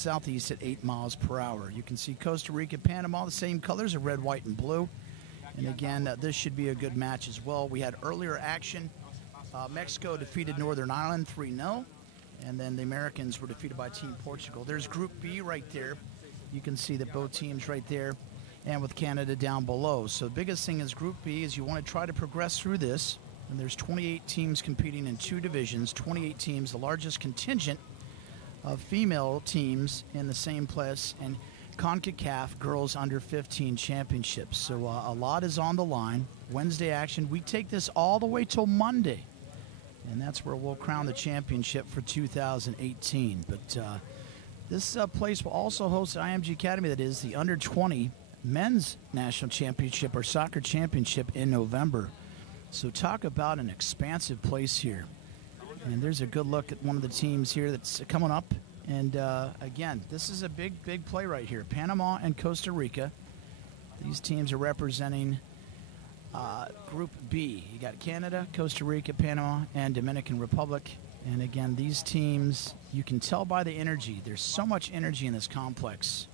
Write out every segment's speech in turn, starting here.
southeast at 8 miles per hour. You can see Costa Rica, Panama, the same colors of red, white, and blue. And again, this should be a good match as well. We had earlier action. Mexico defeated Northern Ireland 3-0. And then the Americans were defeated by Team Portugal. There's Group B right there. You can see that both teams right there, and with Canada down below. So the biggest thing is Group B is you want to try to progress through this. And there's 28 teams competing in 2 divisions, 28 teams, the largest contingent of female teams in the same place, and Concacaf Girls Under-15 Championships. So a lot is on the line. Wednesday action. We take this all the way till Monday. And that's where we'll crown the championship for 2018. But this place will also host the IMG Academy, that is the Under-20 Men's National Championship or Soccer Championship in November. So talk about an expansive place here. And there's a good look at one of the teams here that's coming up. And again, this is a big, big play right here. Panama and Costa Rica. These teams are representing Group B. You got Canada, Costa Rica, Panama, and Dominican Republic. And again, these teams, you can tell by the energy. There's so much energy in this complex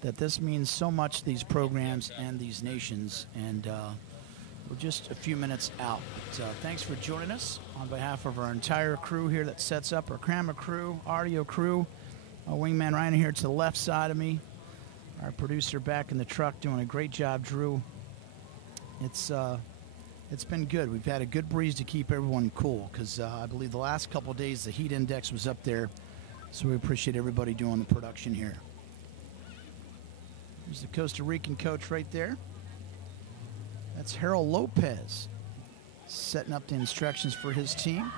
that this means so much to these programs and these nations. And we're just a few minutes out. But, thanks for joining us on behalf of our entire crew here that sets up, our camera crew, audio crew, our wingman Ryan here to the left side of me, our producer back in the truck doing a great job, Drew. It's been good. We've had a good breeze to keep everyone cool because I believe the last couple of days the heat index was up there, so we appreciate everybody doing the production here. There's the Costa Rican coach right there. That's Harold Lopez setting up the instructions for his team.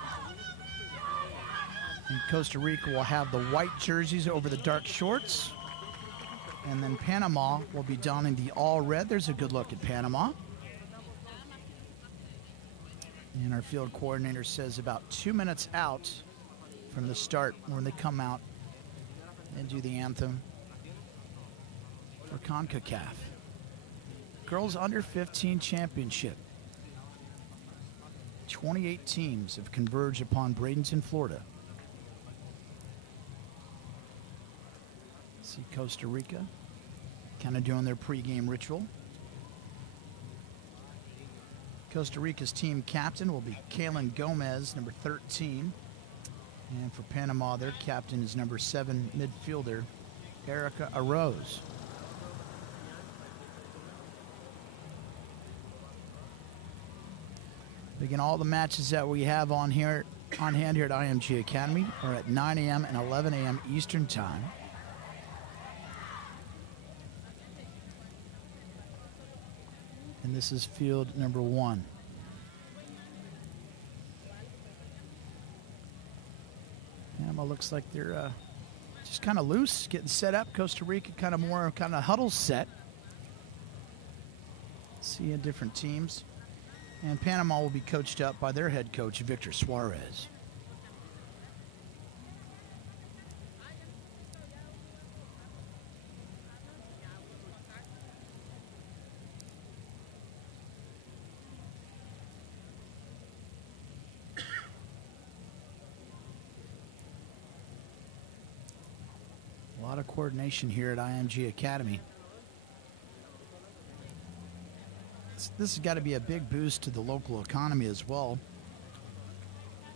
And Costa Rica will have the white jerseys over the dark shorts. And then Panama will be donning the all red. There's a good look at Panama. And our field coordinator says about 2 minutes out from the start when they come out and do the anthem for Concacaf. Girls Under-15 Championship. 28 teams have converged upon Bradenton, Florida. See Costa Rica kind of doing their pregame ritual. Costa Rica's team captain will be Kaylin Gomez, number 13. And for Panama, their captain is number 7 midfielder, Erica Arroz. Again, all the matches that we have on hand here at IMG Academy are at 9 a.m. and 11 a.m. Eastern Time. And this is field number 1. Panama looks like they're just kind of loose, getting set up. Costa Rica kind of more huddle set. Seeing different teams. And Panama will be coached up by their head coach, Victor Suarez. A lot of coordination here at IMG Academy. This has got to be a big boost to the local economy as well.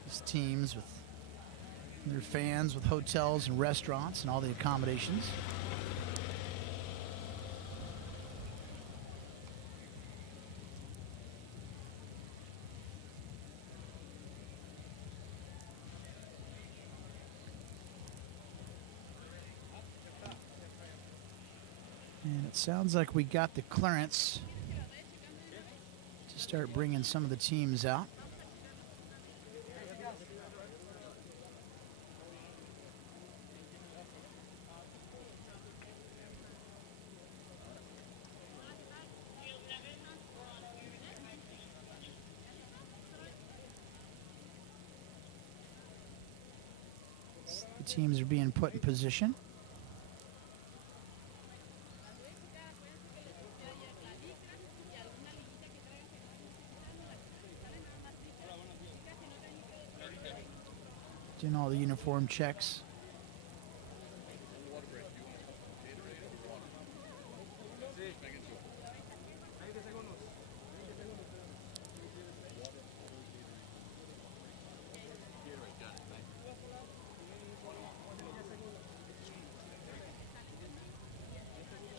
These teams with their fans, with hotels and restaurants and all the accommodations. And it sounds like we got the clearance to start bringing some of the teams out. The teams are being put in position. Doing all the uniform checks.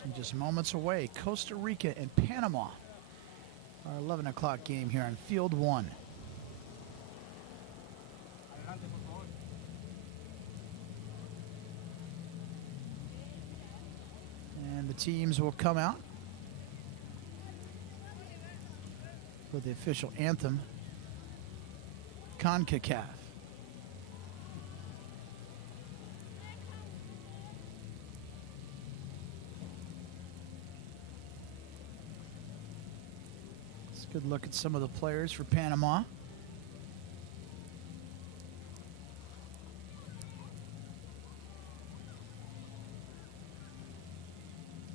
And just moments away, Costa Rica and Panama. Our 11 o'clock game here on Field 1. And the teams will come out with the official anthem, Concacaf. Let's a good look at some of the players for Panama.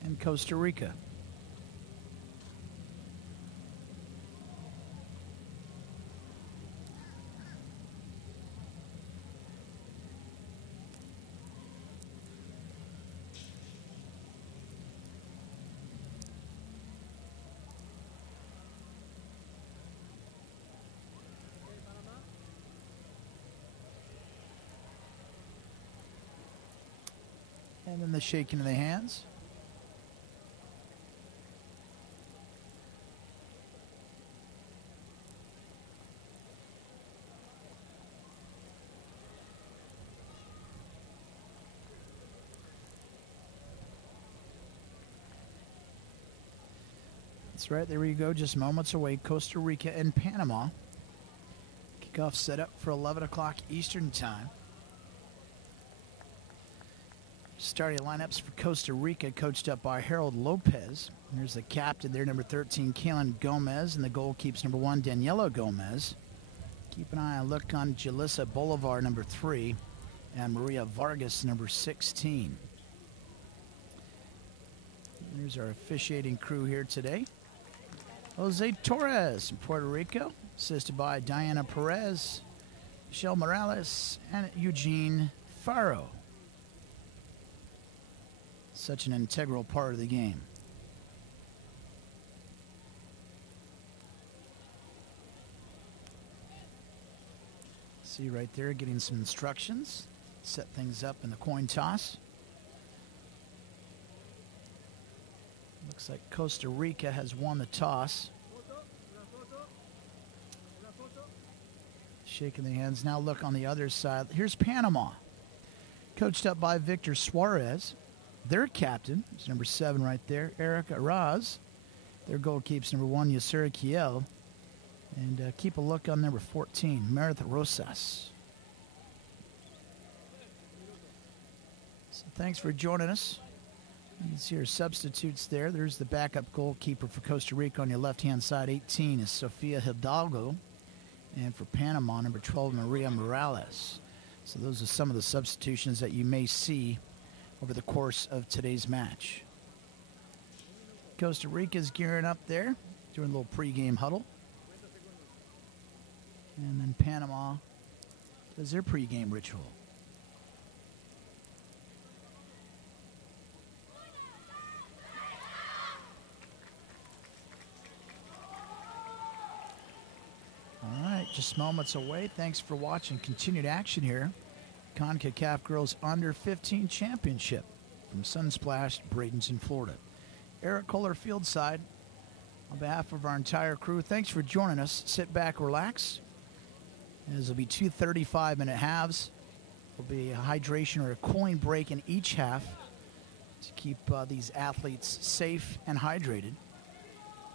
And Costa Rica. And then the shaking of the hands. That's right, there we go, just moments away, Costa Rica and Panama. Kickoff set up for 11 o'clock Eastern time. Starting lineups for Costa Rica, coached up by Harold Lopez. There's the captain there, number 13, Kaylin Gomez, and the goalkeeps, number 1, Daniela Gomez. Keep an eye on look on Jalissa Bolivar, number 3, and Maria Vargas, number 16. There's our officiating crew here today. Jose Torres from Puerto Rico, assisted by Diana Perez, Michelle Morales, and Eugene Faro. Such an integral part of the game. See right there, getting some instructions. Set things up in the coin toss. Looks like Costa Rica has won the toss. Shaking the hands. Now look on the other side. Here's Panama, coached up by Victor Suarez. Their captain is number 7 right there, Erica Raz. Their goalkeeps, number 1, Yasura Kiel. And keep a look on number 14, Meredith Rosas. So thanks for joining us. You can see our substitutes there. There's the backup goalkeeper for Costa Rica on your left-hand side. 18 is Sofia Hidalgo. And for Panama, number 12, Maria Morales. So those are some of the substitutions that you may see over the course of today's match. Costa Rica's gearing up there, doing a little pregame huddle. And then Panama does their pregame ritual. All right, just moments away. Thanks for watching. Continued action here. Concacaf Girls Under-15 Championship from Sunsplash, Bradenton, Florida. Eric Kohler fieldside. On behalf of our entire crew, thanks for joining us. Sit back, relax. As there'll be 2 35-minute halves. There'll be a hydration or a cooling break in each half to keep these athletes safe and hydrated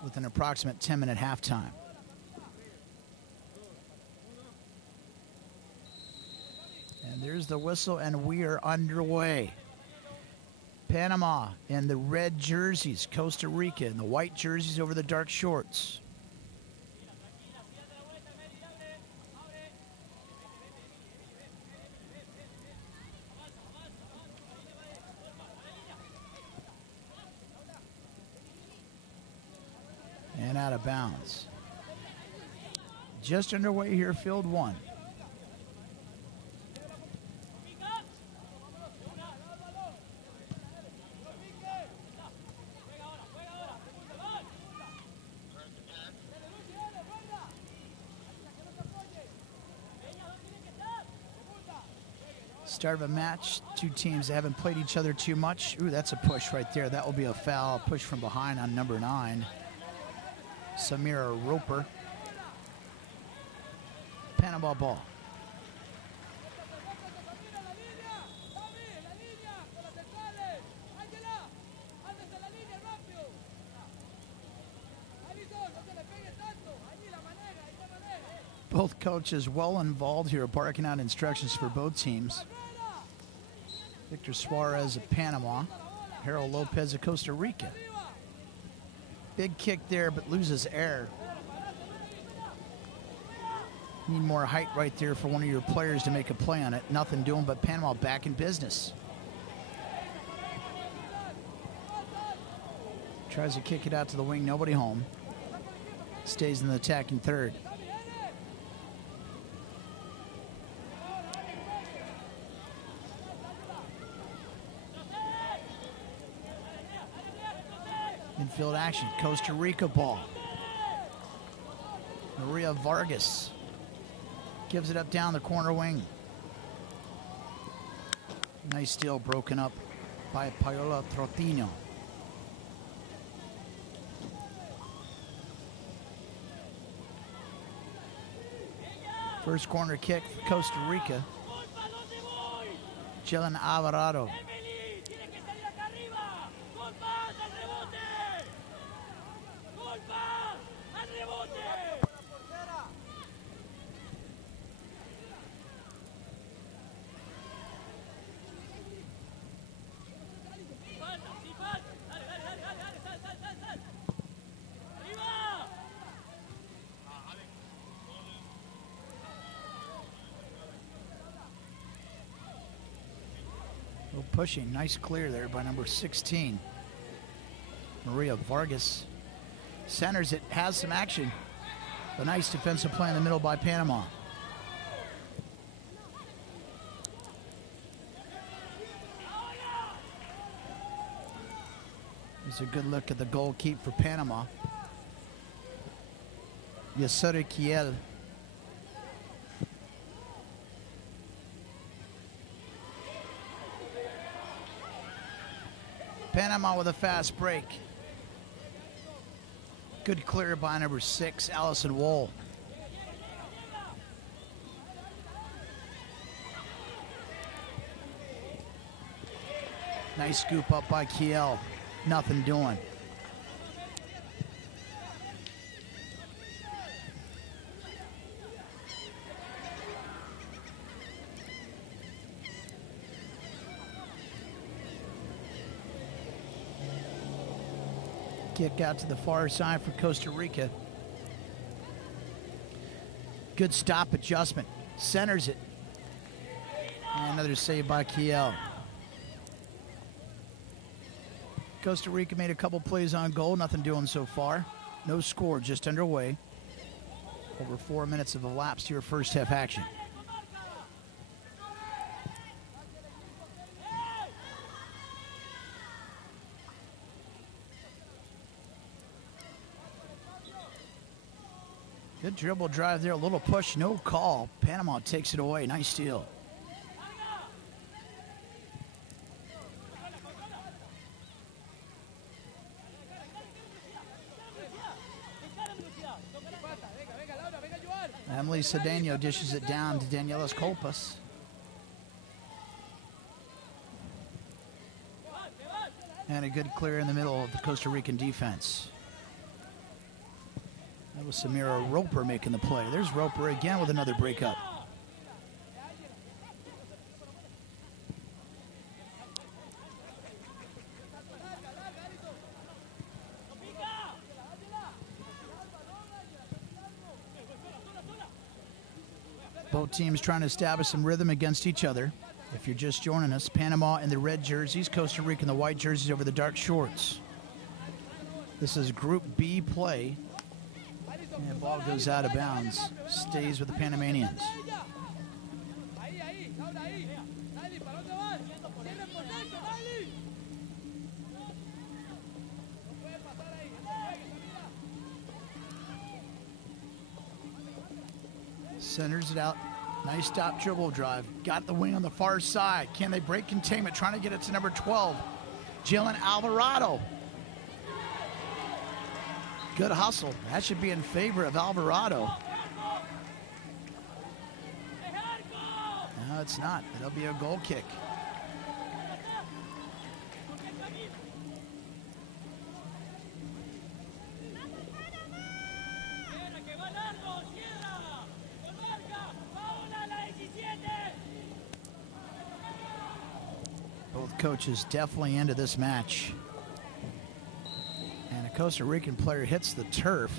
with an approximate 10-minute halftime. And there's the whistle, and we are underway. Panama in the red jerseys, Costa Rica in the white jerseys over the dark shorts. And out of bounds. Just underway here, field 1. Start of a match, two teams that haven't played each other too much. Ooh, that's a push right there. That will be a foul. Push from behind on number 9. Samira Roper. Panama ball. Both coaches well involved here, barking out instructions for both teams. Victor Suarez of Panama, Harold Lopez of Costa Rica. Big kick there, but loses air. Need more height right there for one of your players to make a play on it. Nothing doing, but Panama back in business. Tries to kick it out to the wing, nobody home. Stays in the attacking third. Infield action, Costa Rica ball. Maria Vargas gives it up down the corner wing. Nice steal broken up by Paola Trotino. First corner kick for Costa Rica. Jelen Alvarado. Pushing, nice clear there by number 16. Maria Vargas centers it, has some action. A nice defensive play in the middle by Panama. Here's a good look at the goal keep for Panama. Yasuri Kiel. Panama with a fast break. Good clear by number 6, Allison Wohl. Nice scoop up by Kiel. Nothing doing. Kick out to the far side for Costa Rica. Good stop adjustment. Centers it. And another save by Kiel. Costa Rica made a couple plays on goal. Nothing doing so far. No score, just underway. Over 4 minutes have elapsed here, first half action. Good dribble drive there, a little push, no call. Panama takes it away, nice steal. Emily Cedeno dishes it down to Danielas Colpas. And a good clear in the middle of the Costa Rican defense. That was Samira Roper making the play. There's Roper again with another breakup. Both teams trying to establish some rhythm against each other. If you're just joining us, Panama in the red jerseys, Costa Rica in the white jerseys over the dark shorts. This is Group B play. And the ball goes out of bounds. Stays with the Panamanians. Centers it out Nice stop dribble drive. Got the wing on the far side. Can they break containment? Trying to get it to number 12, Jalen Alvarado. Good hustle. That should be in favor of Alvarado. No, it's not. It'll be a goal kick. Both coaches definitely into this match. And a Costa Rican player hits the turf.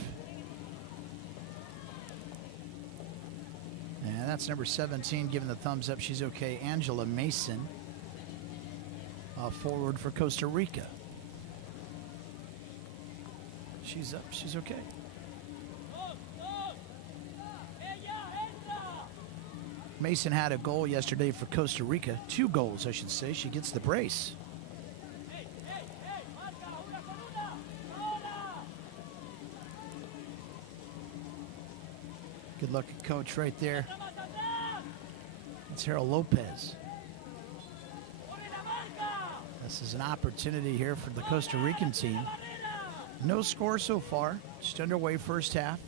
And that's number 17 giving the thumbs up. She's okay. Angela Mason, forward for Costa Rica. She's up. She's okay. Mason had a goal yesterday for Costa Rica. 2 goals, I should say. She gets the brace. Good looking coach right there. It's Harold Lopez. This is an opportunity here for the Costa Rican team. No score so far. Just underway first half.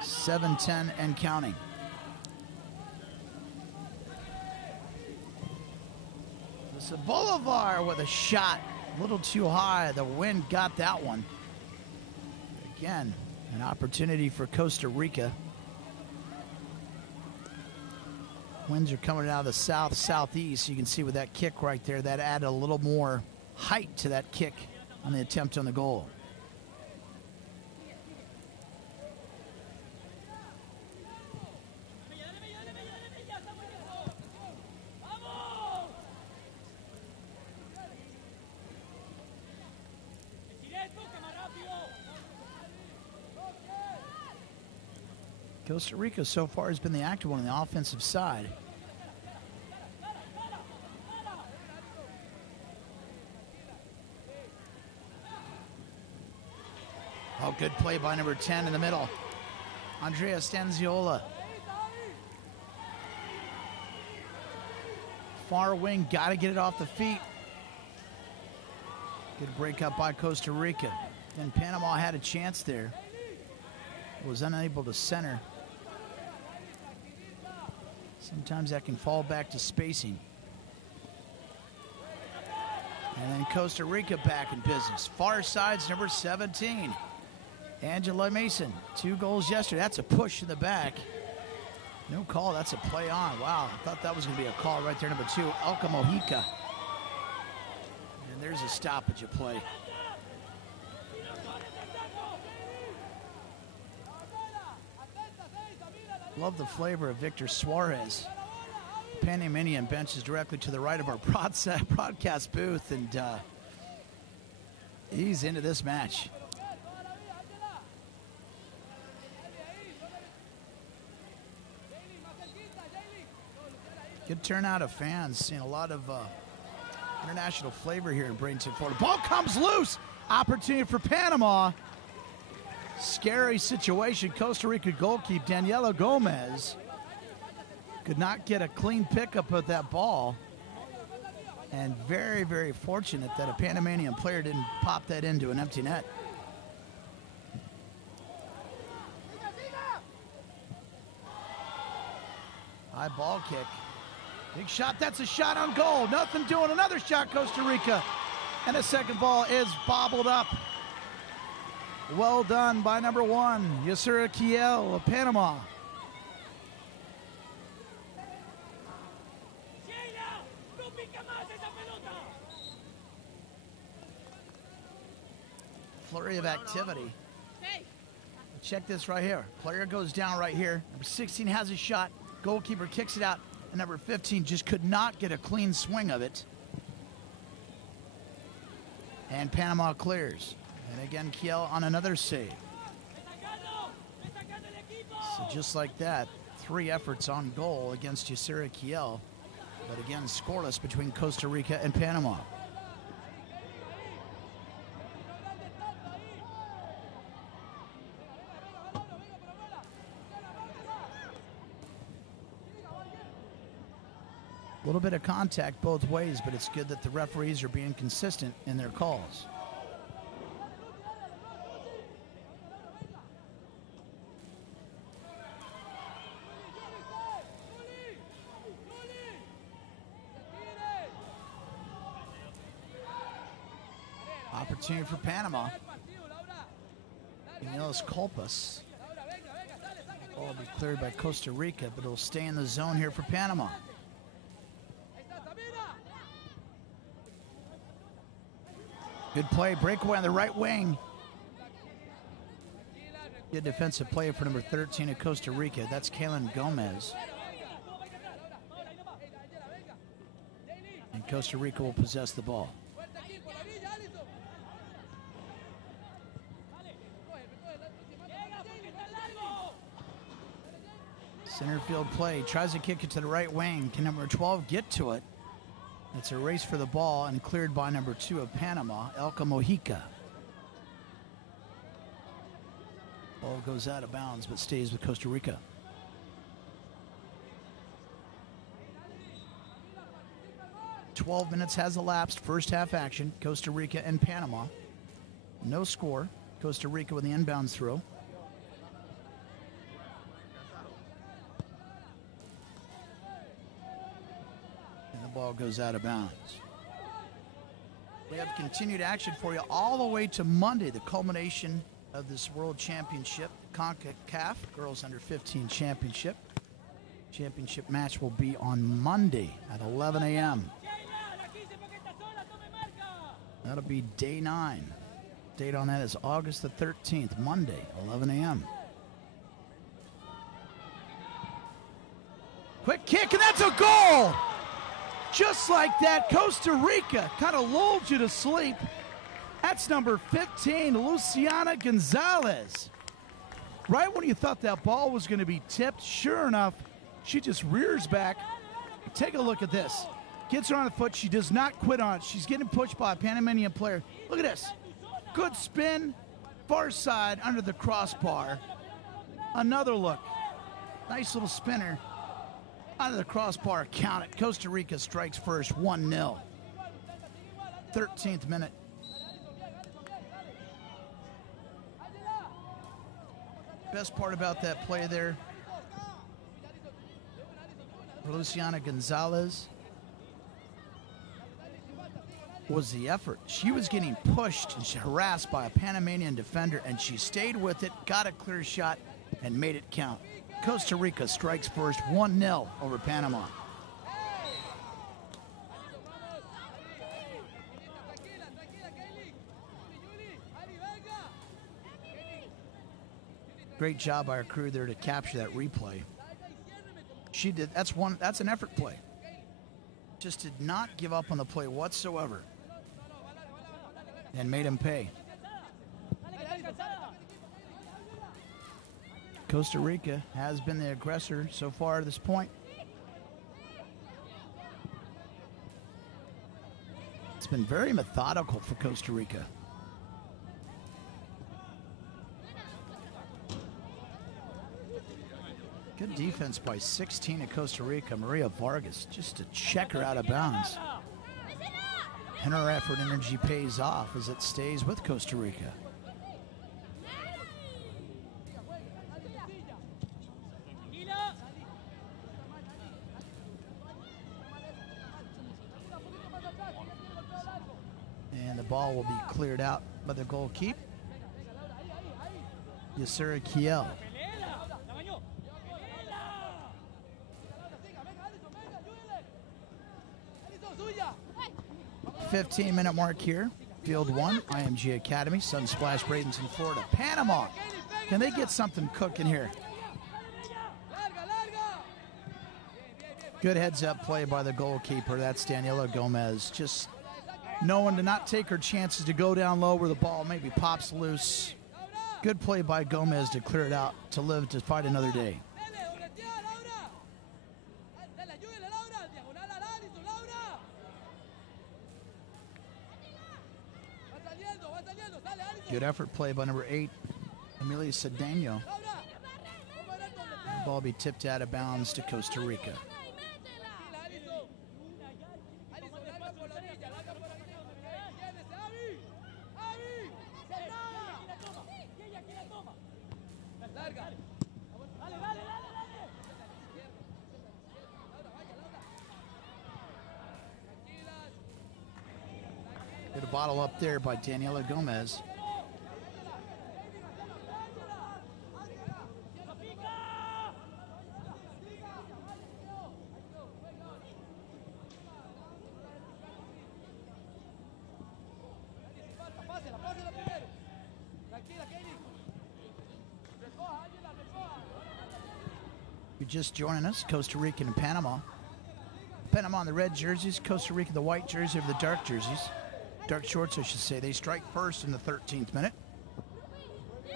7-10 and counting. It's a Bolivar with a shot. A little too high. The wind got that one. Again, an opportunity for Costa Rica. Winds are coming out of the south-southeast. You can see with that kick right there, that added a little more height to that kick on the attempt on the goal. Costa Rica so far has been the active one on the offensive side. Oh, good play by number 10 in the middle. Andrea Stanziola. Far wing, got to get it off the feet. Good break up by Costa Rica. And Panama had a chance there. Was unable to center. Sometimes that can fall back to spacing. And then Costa Rica back in business. Far side's number 17. Angela Mason, 2 goals yesterday. That's a push in the back. No call, that's a play on. Wow, I thought that was going to be a call right there, number 2, Elka Mojica. And there's a stoppage of play. Love the flavor of Victor Suarez. Panamanian bench is directly to the right of our broadcast booth, and he's into this match. Good turnout of fans. Seeing a lot of international flavor here in Bradenton, Florida. Ball comes loose. Opportunity for Panama. Scary situation. Costa Rica goalkeeper Daniela Gomez could not get a clean pickup of that ball. And very, very fortunate that a Panamanian player didn't pop that into an empty net. High ball kick. Big shot. That's a shot on goal. Nothing doing. Another shot, Costa Rica. And the second ball is bobbled up. Well done by number 1, Yasura Kiel of Panama. Flurry of activity. Check this right here. Player goes down right here. Number 16 has a shot. Goalkeeper kicks it out. And number 15 just could not get a clean swing of it. And Panama clears. And again, Kiel on another save. So just like that, 3 efforts on goal against Yasura Kiel. But again, scoreless between Costa Rica and Panama. A little bit of contact both ways, but it's good that the referees are being consistent in their calls. Opportunity for Panama. Niels Culpas. Ball will be cleared by Costa Rica, but it'll stay in the zone here for Panama. Good play, breakaway on the right wing. Good defensive play for number 13 of Costa Rica. That's Kalen Gomez. And Costa Rica will possess the ball. Center field play, tries to kick it to the right wing. Can number 12 get to it? It's a race for the ball and cleared by number 2 of Panama, Elka Mojica. Ball goes out of bounds but stays with Costa Rica. "12 minutes has elapsed, first half action, Costa Rica and Panama. No score, Costa Rica with the inbounds throw. Ball goes out of bounds. We have continued action for you all the way to Monday, the culmination of this World Championship, Concacaf Girls Under-15 Championship. Championship match will be on Monday at 11 a.m. That'll be day 9. Date on that is August the 13th, Monday, 11 a.m. Quick kick, and that's a goal! Just like that, Costa Rica kind of lulled you to sleep. That's number 15, Luciana Gonzalez. Right when you thought that ball was going to be tipped, sure enough, she just rears back. Take a look at this. Gets her on the foot. She does not quit on it. She's getting pushed by a Panamanian player. Look at this. Good spin, far side under the crossbar. Another look. Nice little spinner. Out of the crossbar, count it. Costa Rica strikes first, 1-0. 13th minute. Best part about that play there for Luciana Gonzalez was the effort. She was getting pushed and harassed by a Panamanian defender, and she stayed with it, got a clear shot, and made it count. Costa Rica strikes first, 1-0 over Panama. Great job by our crew there to capture that replay. She did. That's an effort play. Just did not give up on the play whatsoever, and made him pay. Costa Rica has been the aggressor so far at this point. It's been very methodical for Costa Rica. Good defense by 16 of Costa Rica, Maria Vargas, just to check her out of bounds. And her effort and energy pays off as it stays with Costa Rica. And the ball will be cleared out by the goalkeeper, Yasura Kiel. 15-minute mark here. Field 1, IMG Academy, Sunsplash, Bradenton, Florida. Panama, can they get something cooking here? Good heads-up play by the goalkeeper. That's Daniela Gomez. Just knowing to not take her chances, to go down low where the ball maybe pops loose. Good play by Gomez to clear it out, to live to fight another day. Good effort play by number 8, Amelia Cedeno. The ball be tipped out of bounds to Costa Rica. Get a bottle up there by Daniela Gomez. You're just joining us, Costa Rica and Panama. Panama on the red jerseys, Costa Rica the white jersey over the dark jerseys. Dark shorts, I should say. They strike first in the 13th minute.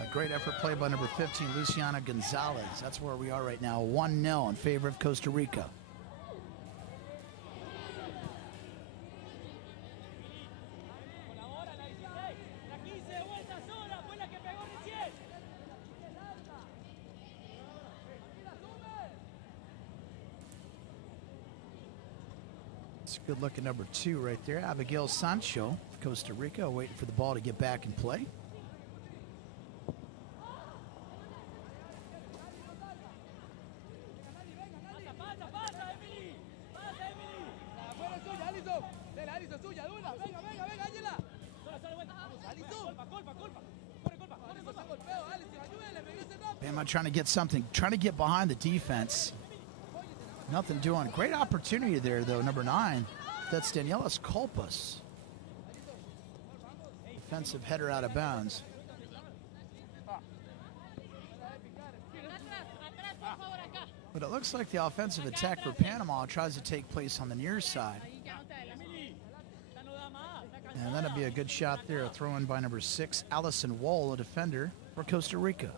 A great effort play by number 15, Luciana Gonzalez. That's where we are right now, 1-0 in favor of Costa Rica. It's a good-looking number 2 right there. Abigail Sancho, Costa Rica, waiting for the ball to get back in play. Panama trying to get something, trying to get behind the defense. Nothing doing. Great opportunity there, though, number 9. That's Daniela's Culpas. Defensive header out of bounds. But it looks like the offensive attack for Panama tries to take place on the near side. And that'll be a good shot there. A throw in by number 6, Allison Wall, a defender for Costa Rica.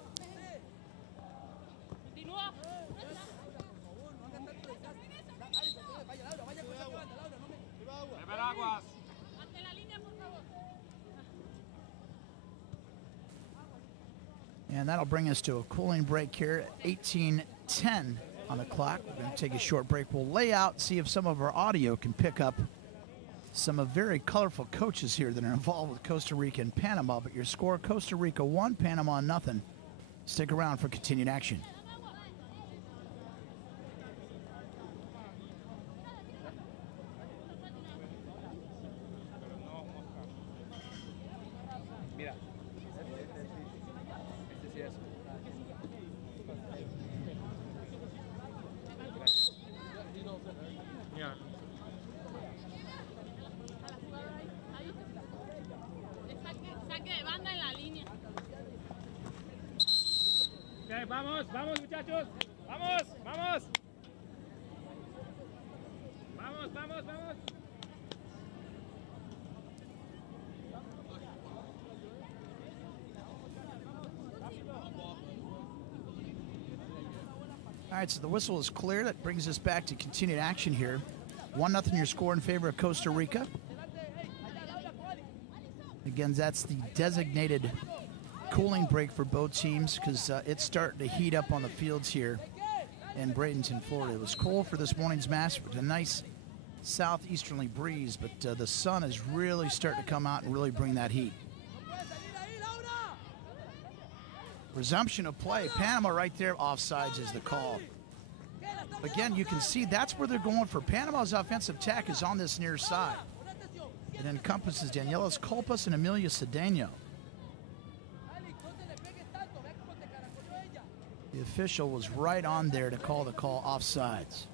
And that'll bring us to a cooling break here at 18:10 on the clock. We're going to take a short break. We'll lay out, see if some of our audio can pick up some of very colorful coaches here that are involved with Costa Rica and Panama. But your score, Costa Rica 1, Panama 0. Stick around for continued action. Okay, vamos, vamos muchachos, vamos, vamos. Vamos, vamos, vamos. All right, so the whistle is clear. That brings us back to continued action here. 1-0 your score in favor of Costa Rica. Again, that's the designated cooling break for both teams because it's starting to heat up on the fields here in Bradenton, Florida. It was cool for this morning's match with a nice southeasterly breeze, but the sun is really starting to come out and really bring that heat. Resumption of play. Panama right there. Offsides is the call. Again, you can see that's where they're going for. Panama's offensive attack is on this near side. It encompasses Daniela's Culpas and Amelia Cedeno. The official was right on there to call the call offsides.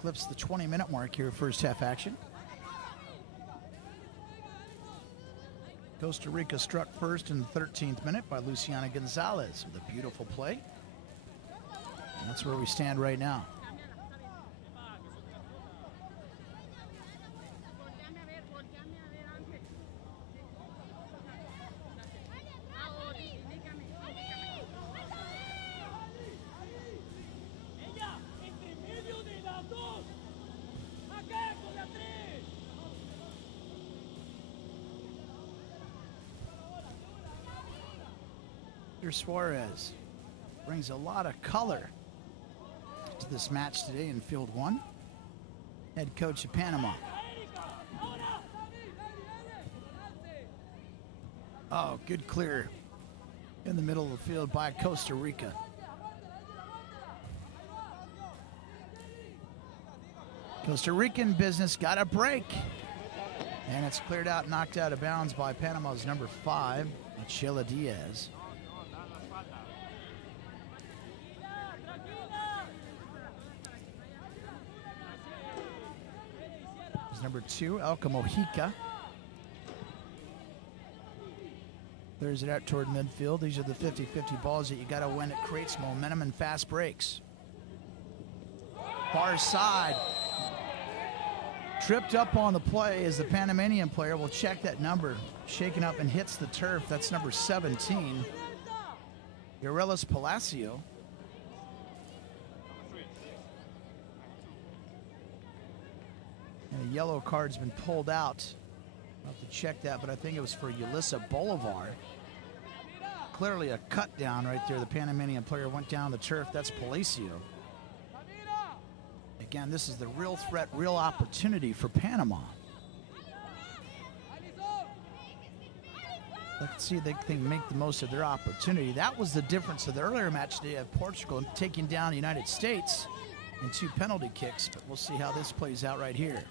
Clips the 20-minute mark here, first half action. Costa Rica struck first in the 13th minute by Luciana Gonzalez with a beautiful play. And that's where we stand right now. Suarez brings a lot of color to this match today in Field 1. Head coach of Panama. Oh, good clear in the middle of the field by Costa Rica. Costa Rican business got a break. And it's cleared out, knocked out of bounds by Panama's number 5, Michela Diaz. There's number 2, Elka Mojica. Clears it out toward midfield. These are the 50-50 balls that you got to win. It creates momentum and fast breaks. Far side. Tripped up on the play as the Panamanian player will check that number. Shaken up and hits the turf. That's number 17, Urelis Palacio. And a yellow card's been pulled out. I'll have to check that, but I think it was for Yulissa Bolivar. Clearly a cut down right there. The Panamanian player went down the turf. That's Palacio. Again, this is the real threat, real opportunity for Panama. Let's see if they can make the most of their opportunity. That was the difference of the earlier match today of Portugal taking down the United States in 2 penalty kicks, but we'll see how this plays out right here.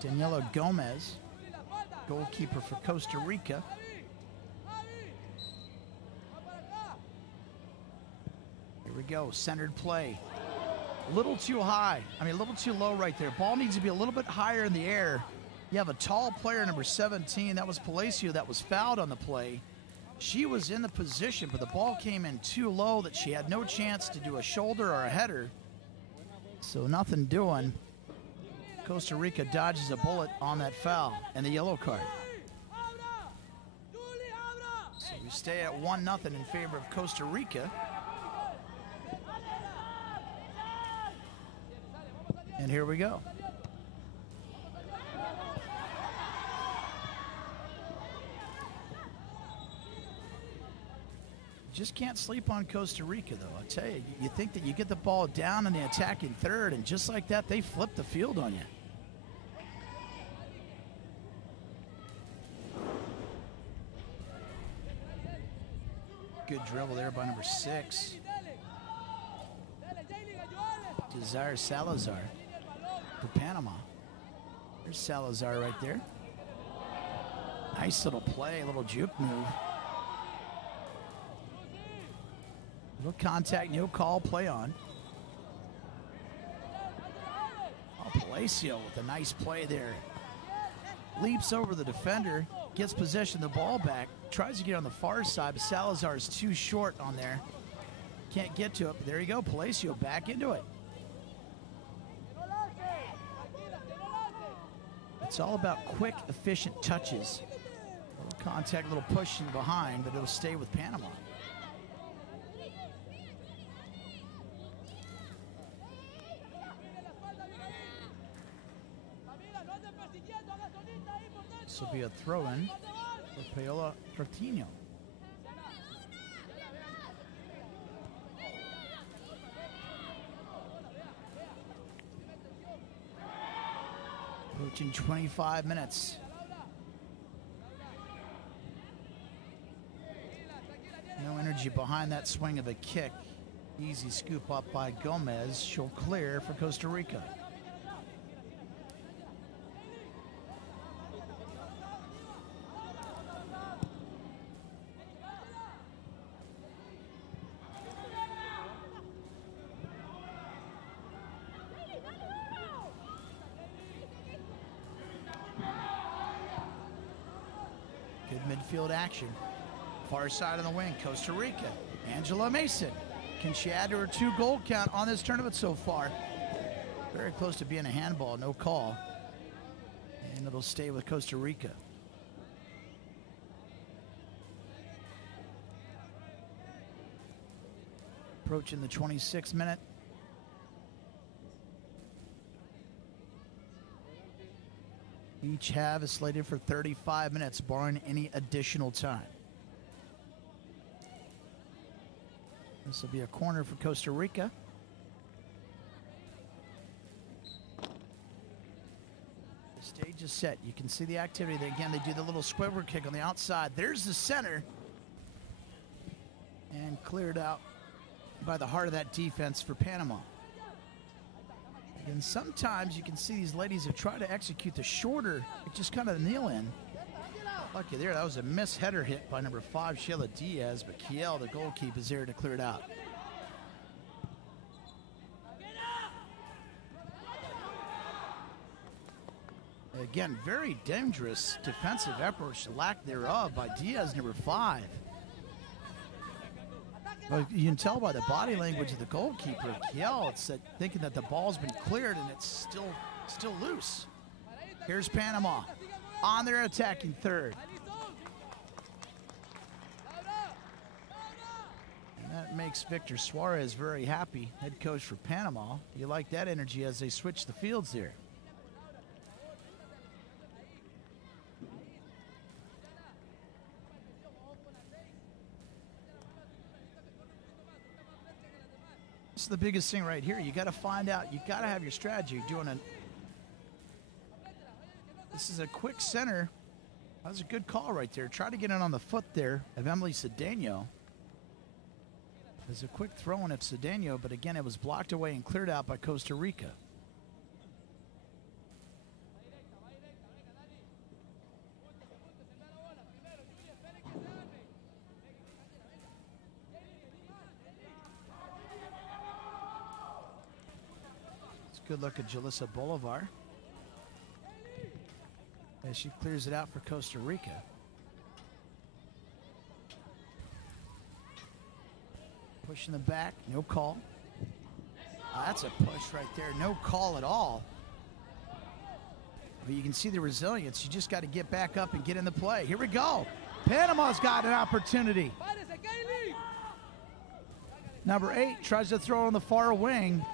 Daniela Gomez, goalkeeper for Costa Rica. Here we go, centered play. A little too high, a little too low right there. Ball needs to be a little bit higher in the air. You have a tall player, number 17, that was Palacio, that was fouled on the play. She was in the position, but the ball came in too low that she had no chance to do a shoulder or a header. So nothing doing. Costa Rica dodges a bullet on that foul and the yellow card. So we stay at 1-0 in favor of Costa Rica. And here we go. Just can't sleep on Costa Rica, though. I tell you, you think that you get the ball down in the attacking third, and just like that, they flip the field on you. Good dribble there by number 6. Desire Salazar for Panama. There's Salazar right there. Nice little play, a little juke move. Little contact, no call, play on. Oh, Palacio with a nice play there. Leaps over the defender, gets possession of the ball back, tries to get on the far side, but Salazar is too short on there. Can't get to it, but there you go, Palacio back into it. It's all about quick, efficient touches. A little contact, a little push in behind, but it'll stay with Panama. This will be a throw-in for Paola Trotino. Approaching 25 minutes. No energy behind that swing of a kick. Easy scoop up by Gomez. She'll clear for Costa Rica. Midfield action. Far side of the wing, Costa Rica. Angela Mason. Can she add to her 2-goal count on this tournament so far? Very close to being a handball, no call. And it'll stay with Costa Rica. Approaching the 26th minute. Each half is slated for 35 minutes, barring any additional time. This will be a corner for Costa Rica. set. You can see the activity. Again, they do the little squibber kick on the outside. There's the center. And cleared out by the heart of that defense for Panama. And sometimes you can see these ladies have tried to execute the shorter, just kind of kneel in. Lucky there, that was a miss header hit by number 5, Sheila Diaz, but Kiel, the goalkeeper, is there to clear it out. Again, very dangerous defensive efforts, lack thereof by Diaz, number 5. But you can tell by the body language of the goalkeeper, Kiel, it's thinking that the ball's been cleared and it's still loose. Here's Panama on their attacking third. And that makes Victor Suarez very happy, head coach for Panama. You like that energy as they switch the fields there. This is the biggest thing right here. You got to find out. You got to have your strategy. You're doing this is a quick center. That was a good call right there. Try to get it on the foot there of Emily Cedeno. There's a quick throw in of Cedeno, but again, it was blocked away and cleared out by Costa Rica. Good look at Jalissa Bolivar as she clears it out for Costa Rica. Pushing the back, no call. That's a push right there, no call at all. But you can see the resilience. You just got to get back up and get in the play. Here we go. Panama's got an opportunity. Number 8 tries to throw on the far wing.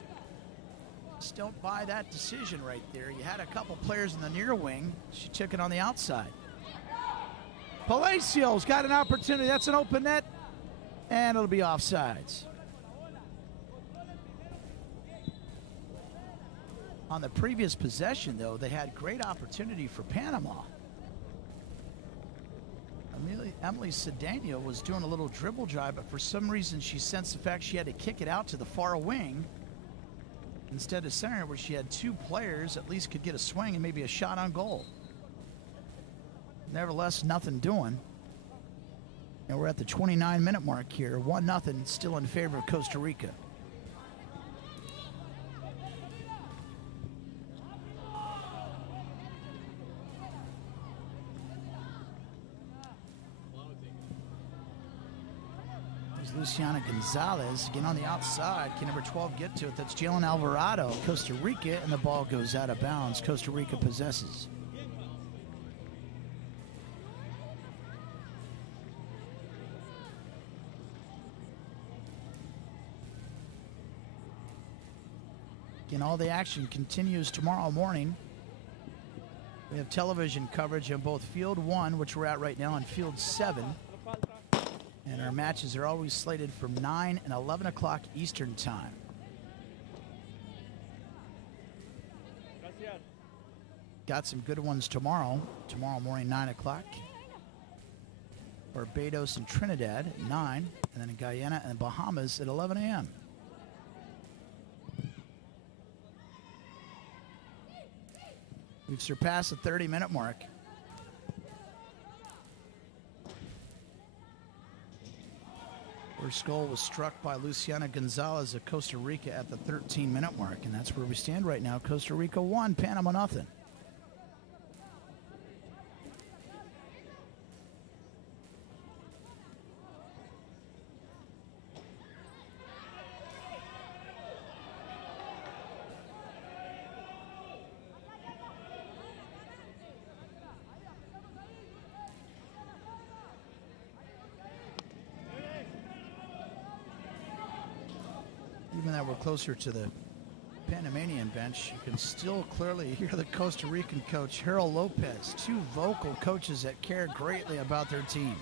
Just don't buy that decision right there. You had a couple players in the near wing. She took it on the outside. Palacios got an opportunity. That's an open net, and it'll be offsides. On the previous possession, though, they had great opportunity for Panama. Emily Cedeno was doing a little dribble drive, but for some reason she sensed the fact she had to kick it out to the far wing instead of center, where she had 2 players at least could get a swing and maybe a shot on goal. Nevertheless, nothing doing. And we're at the 29-minute mark here. 1-0 still in favor of Costa Rica. Luciana Gonzalez again on the outside. Can number 12 get to it? That's Jalen Alvarado, Costa Rica, and the ball goes out of bounds. Costa Rica possesses. Again, all the action continues tomorrow morning. We have television coverage of both Field 1, which we're at right now, and Field 7. And our matches are always slated from 9 and 11 o'clock Eastern time. Got some good ones tomorrow. Tomorrow morning, 9 o'clock. Barbados and Trinidad at 9. And then Guyana and Bahamas at 11 a.m. We've surpassed the 30-minute mark. First goal was struck by Luciana Gonzalez of Costa Rica at the 13-minute mark, and that's where we stand right now. Costa Rica 1, Panama 0. Even though we're closer to the Panamanian bench, you can still clearly hear the Costa Rican coach, Harold Lopez, 2 vocal coaches that care greatly about their teams.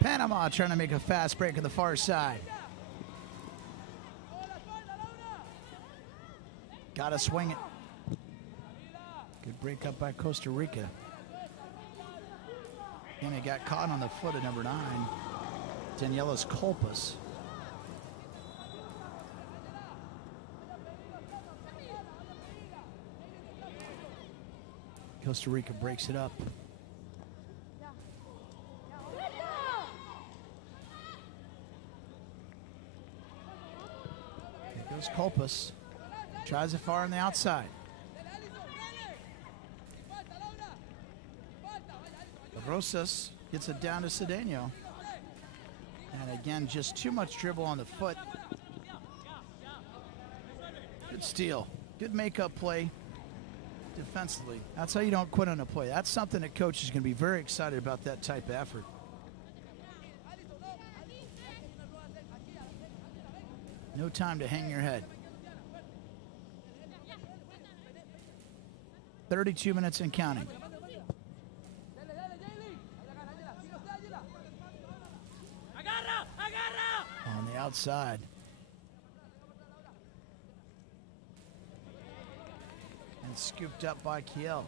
Panama trying to make a fast break on the far side. Got to swing it. Good break up by Costa Rica. And it got caught on the foot of number 9, Daniela's Culpas. Costa Rica breaks it up. Here goes Culpas. Tries it far on the outside. Rosas gets it down to Cedeno. And again, just too much dribble on the foot. Good steal. Good makeup play defensively. That's how you don't quit on a play. That's something that coach is going to be very excited about, that type of effort. No time to hang your head. 32 minutes and counting. On the outside. And scooped up by Kiel.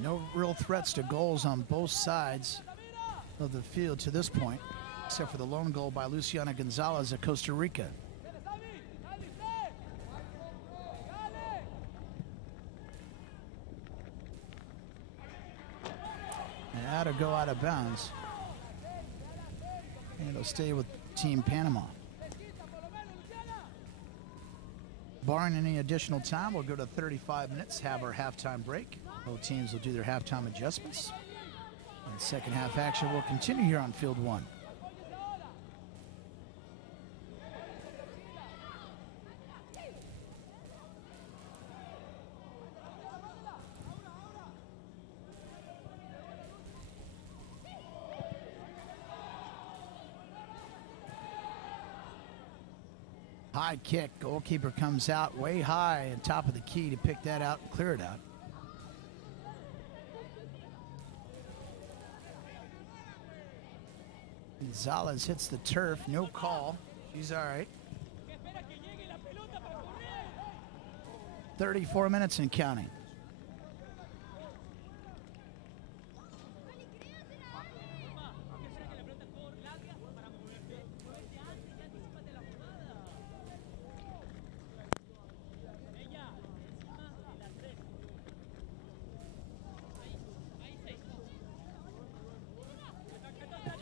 No real threats to goals on both sides of the field to this point, except for the lone goal by Luciana Gonzalez of Costa Rica. And that'll go out of bounds. And it'll stay with Team Panama. Barring any additional time, we'll go to 35 minutes, have our halftime break. Both teams will do their halftime adjustments. And second half action will continue here on Field 1. High kick, goalkeeper comes out way high on top of the key to pick that out and clear it out. Gonzalez hits the turf, no call. She's all right. 34 minutes and counting.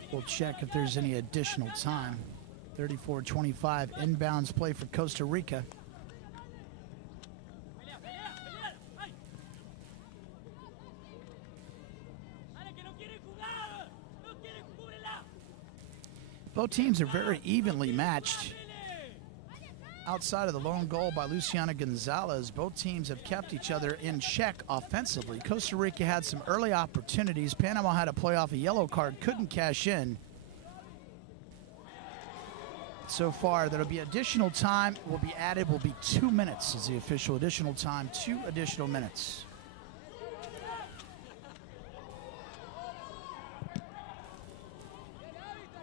We'll check if there's any additional time. 34-25 inbounds play for Costa Rica. Both teams are very evenly matched. Outside of the lone goal by Luciana Gonzalez, both teams have kept each other in check offensively. Costa Rica had some early opportunities. Panama had to play off a yellow card, couldn't cash in. So far, there'll be additional time will be added, will be 2 minutes is the official additional time, 2 additional minutes.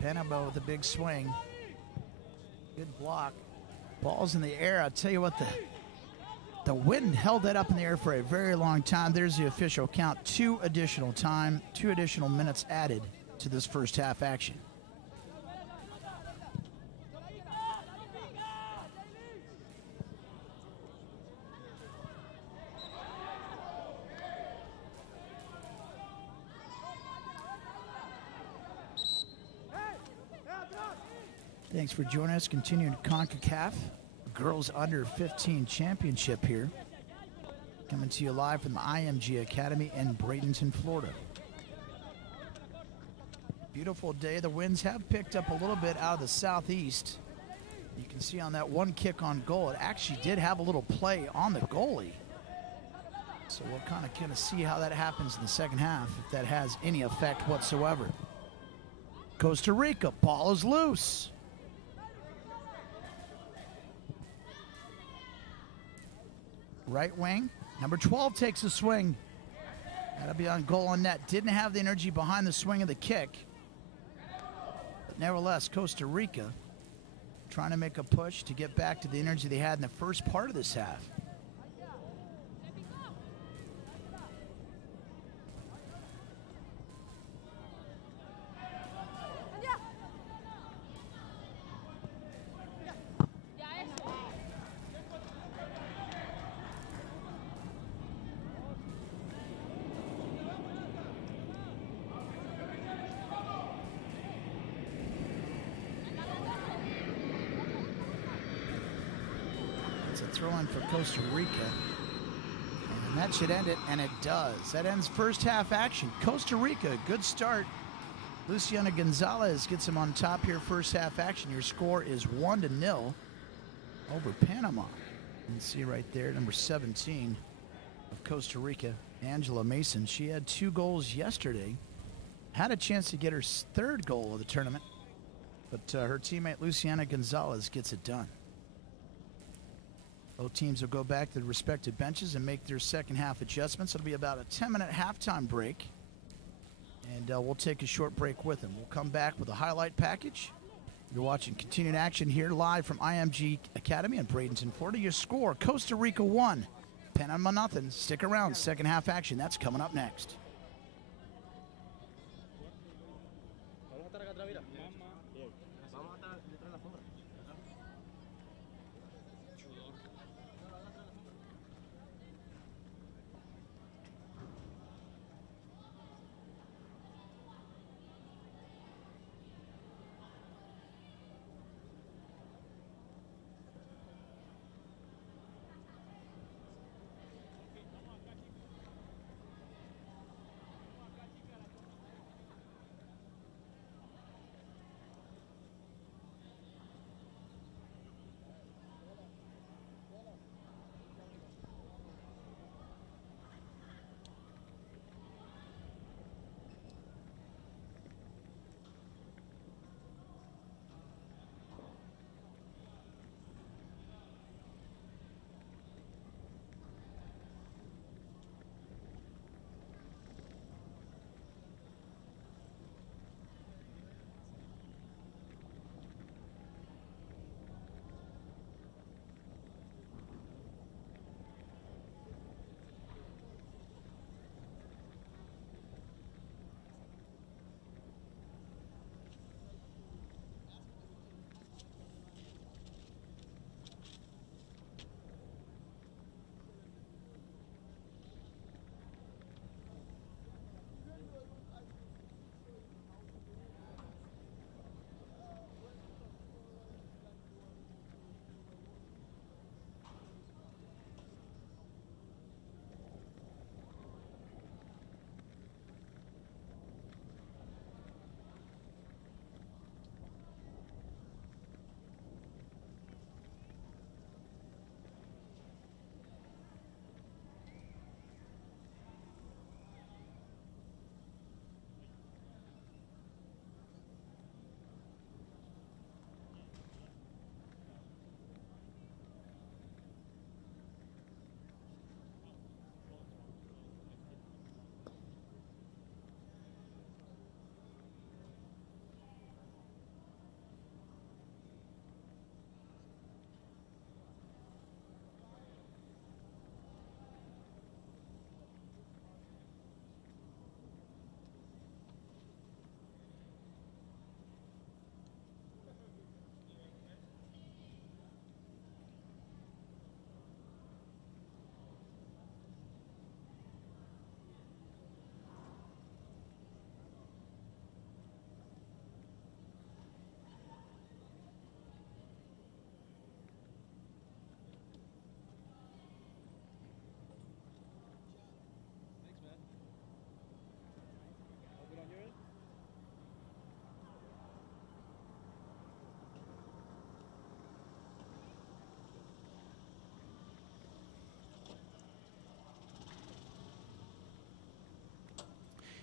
Panama with a big swing. Good block. Ball's in the air. I'll tell you what, the wind held that up in the air for a very long time. There's the official count. 2 additional time, 2 additional minutes added to this first half action. Thanks for joining us. Continuing Concacaf Girls Under-15 Championship here. Coming to you live from the IMG Academy in Bradenton, Florida. Beautiful day. The winds have picked up a little bit out of the southeast. You can see on that one kick on goal, it actually did have a little play on the goalie. So we'll kind of see how that happens in the second half, if that has any effect whatsoever. Costa Rica, ball is loose. right wing. Number 12 takes a swing. That'll be on goal on net. Didn't have the energy behind the swing of the kick. But nevertheless, Costa Rica trying to make a push to get back to the energy they had in the first part of this half. It's a throw-in for Costa Rica. And that should end it, and it does. That ends first half action. Costa Rica, good start. Luciana Gonzalez gets him on top here first half action. Your score is 1-0 over Panama. You can see right there, number 17 of Costa Rica, Angela Mason. She had 2 goals yesterday. Had a chance to get her 3rd goal of the tournament, but her teammate Luciana Gonzalez gets it done. Both teams will go back to the respective benches and make their second half adjustments. It'll be about a 10-minute halftime break, and we'll take a short break with them. We'll come back with a highlight package. You're watching continued action here live from IMG Academy in Bradenton, Florida. Your score, Costa Rica 1, Panama nothing. Stick around, second half action. That's coming up next.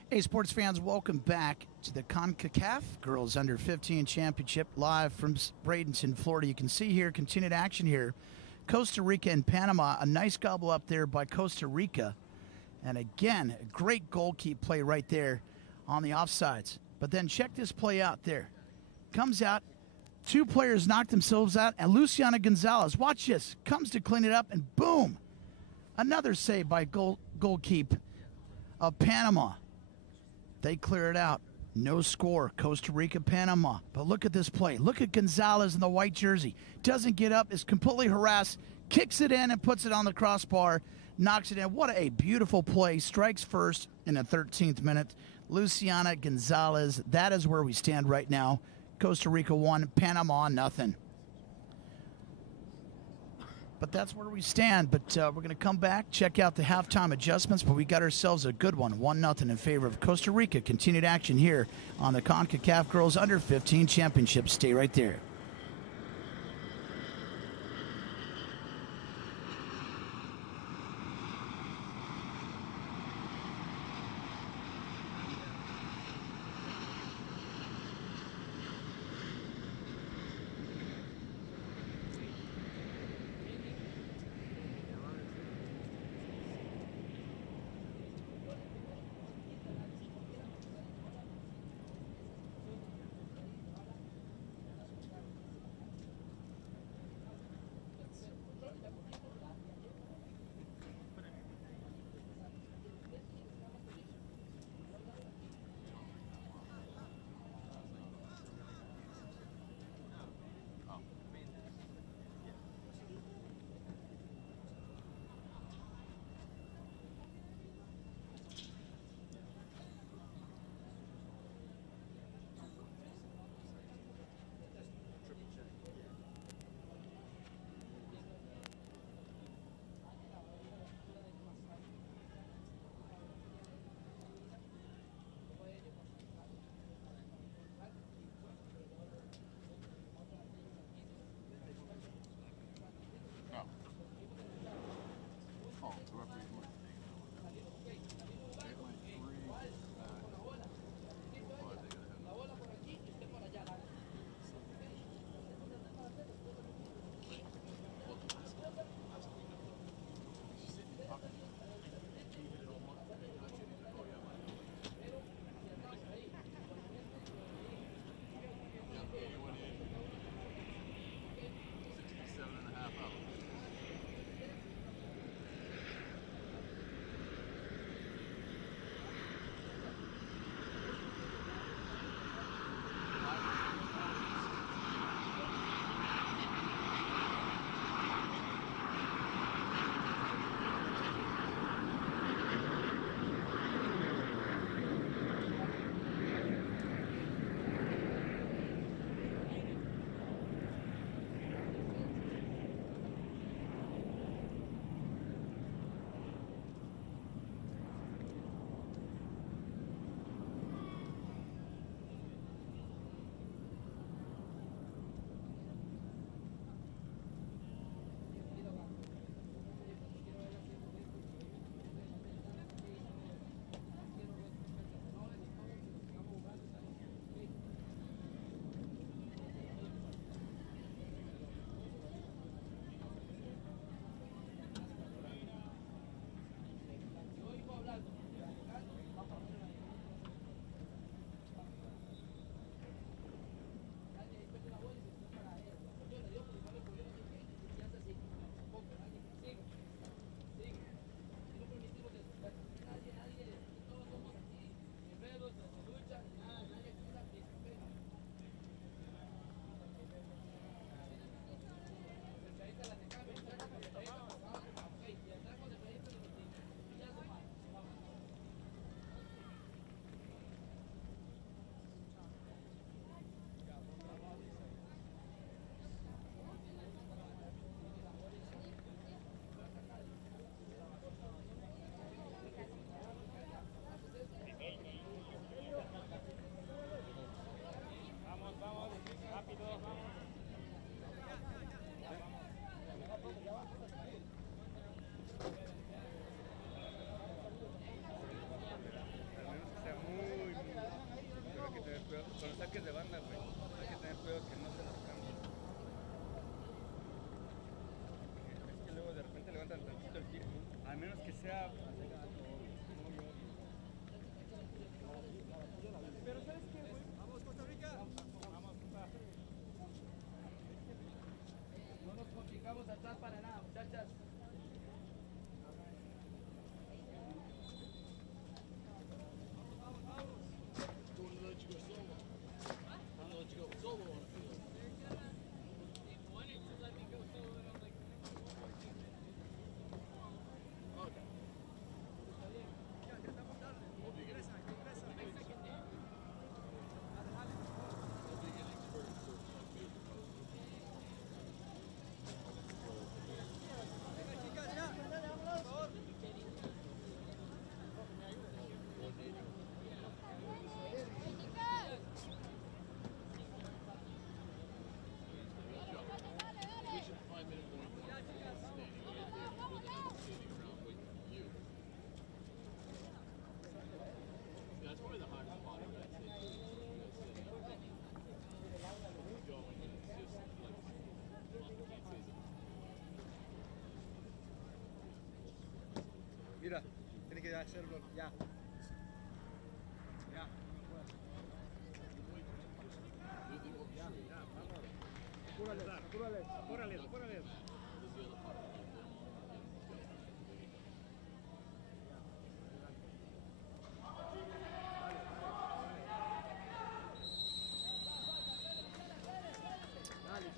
Hey, sports fans, welcome back to the Concacaf Girls Under-15 Championship live from Bradenton, Florida. You can see here continued action here. Costa Rica and Panama. A nice gobble up there by Costa Rica. And again, a great goalkeep play right there on the offsides. But then check this play out there. Comes out, two players knock themselves out, and Luciana Gonzalez, watch this, comes to clean it up, and boom, another save by goalkeep of Panama. They clear it out. No score, Costa Rica, Panama. But look at this play. Look at Gonzalez in the white jersey. Doesn't get up, is completely harassed, kicks it in and puts it on the crossbar, knocks it in. What a beautiful play. Strikes first in the 13th minute. Luciana Gonzalez, that is where we stand right now. Costa Rica 1, Panama nothing. But that's where we stand. But we're going to come back, check out the halftime adjustments, but we got ourselves a good one. 1-0 in favor of Costa Rica. Continued action here on the Concacaf Girls Under-15 Championship. Stay right there.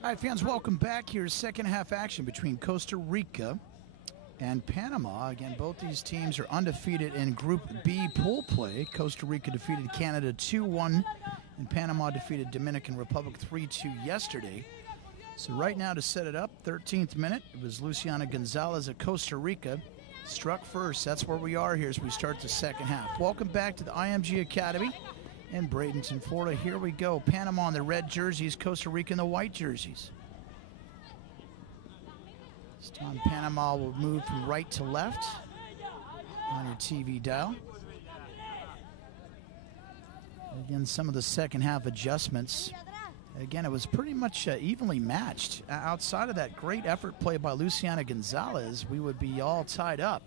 All right, fans, welcome back. Here's second half action between Costa Rica and Panama. Again, both these teams are undefeated in Group B pool play. Costa Rica defeated Canada 2-1, and Panama defeated Dominican Republic 3-2 yesterday. So right now to set it up, 13th minute, it was Luciana Gonzalez of Costa Rica. Struck first. That's where we are here as we start the second half. Welcome back to the IMG Academy in Bradenton, Florida. Here we go. Panama in the red jerseys, Costa Rica in the white jerseys. This time Panama will move from right to left on your TV dial. Again, some of the second half adjustments. Again, it was pretty much evenly matched. Outside of that great effort play by Luciana Gonzalez, we would be all tied up.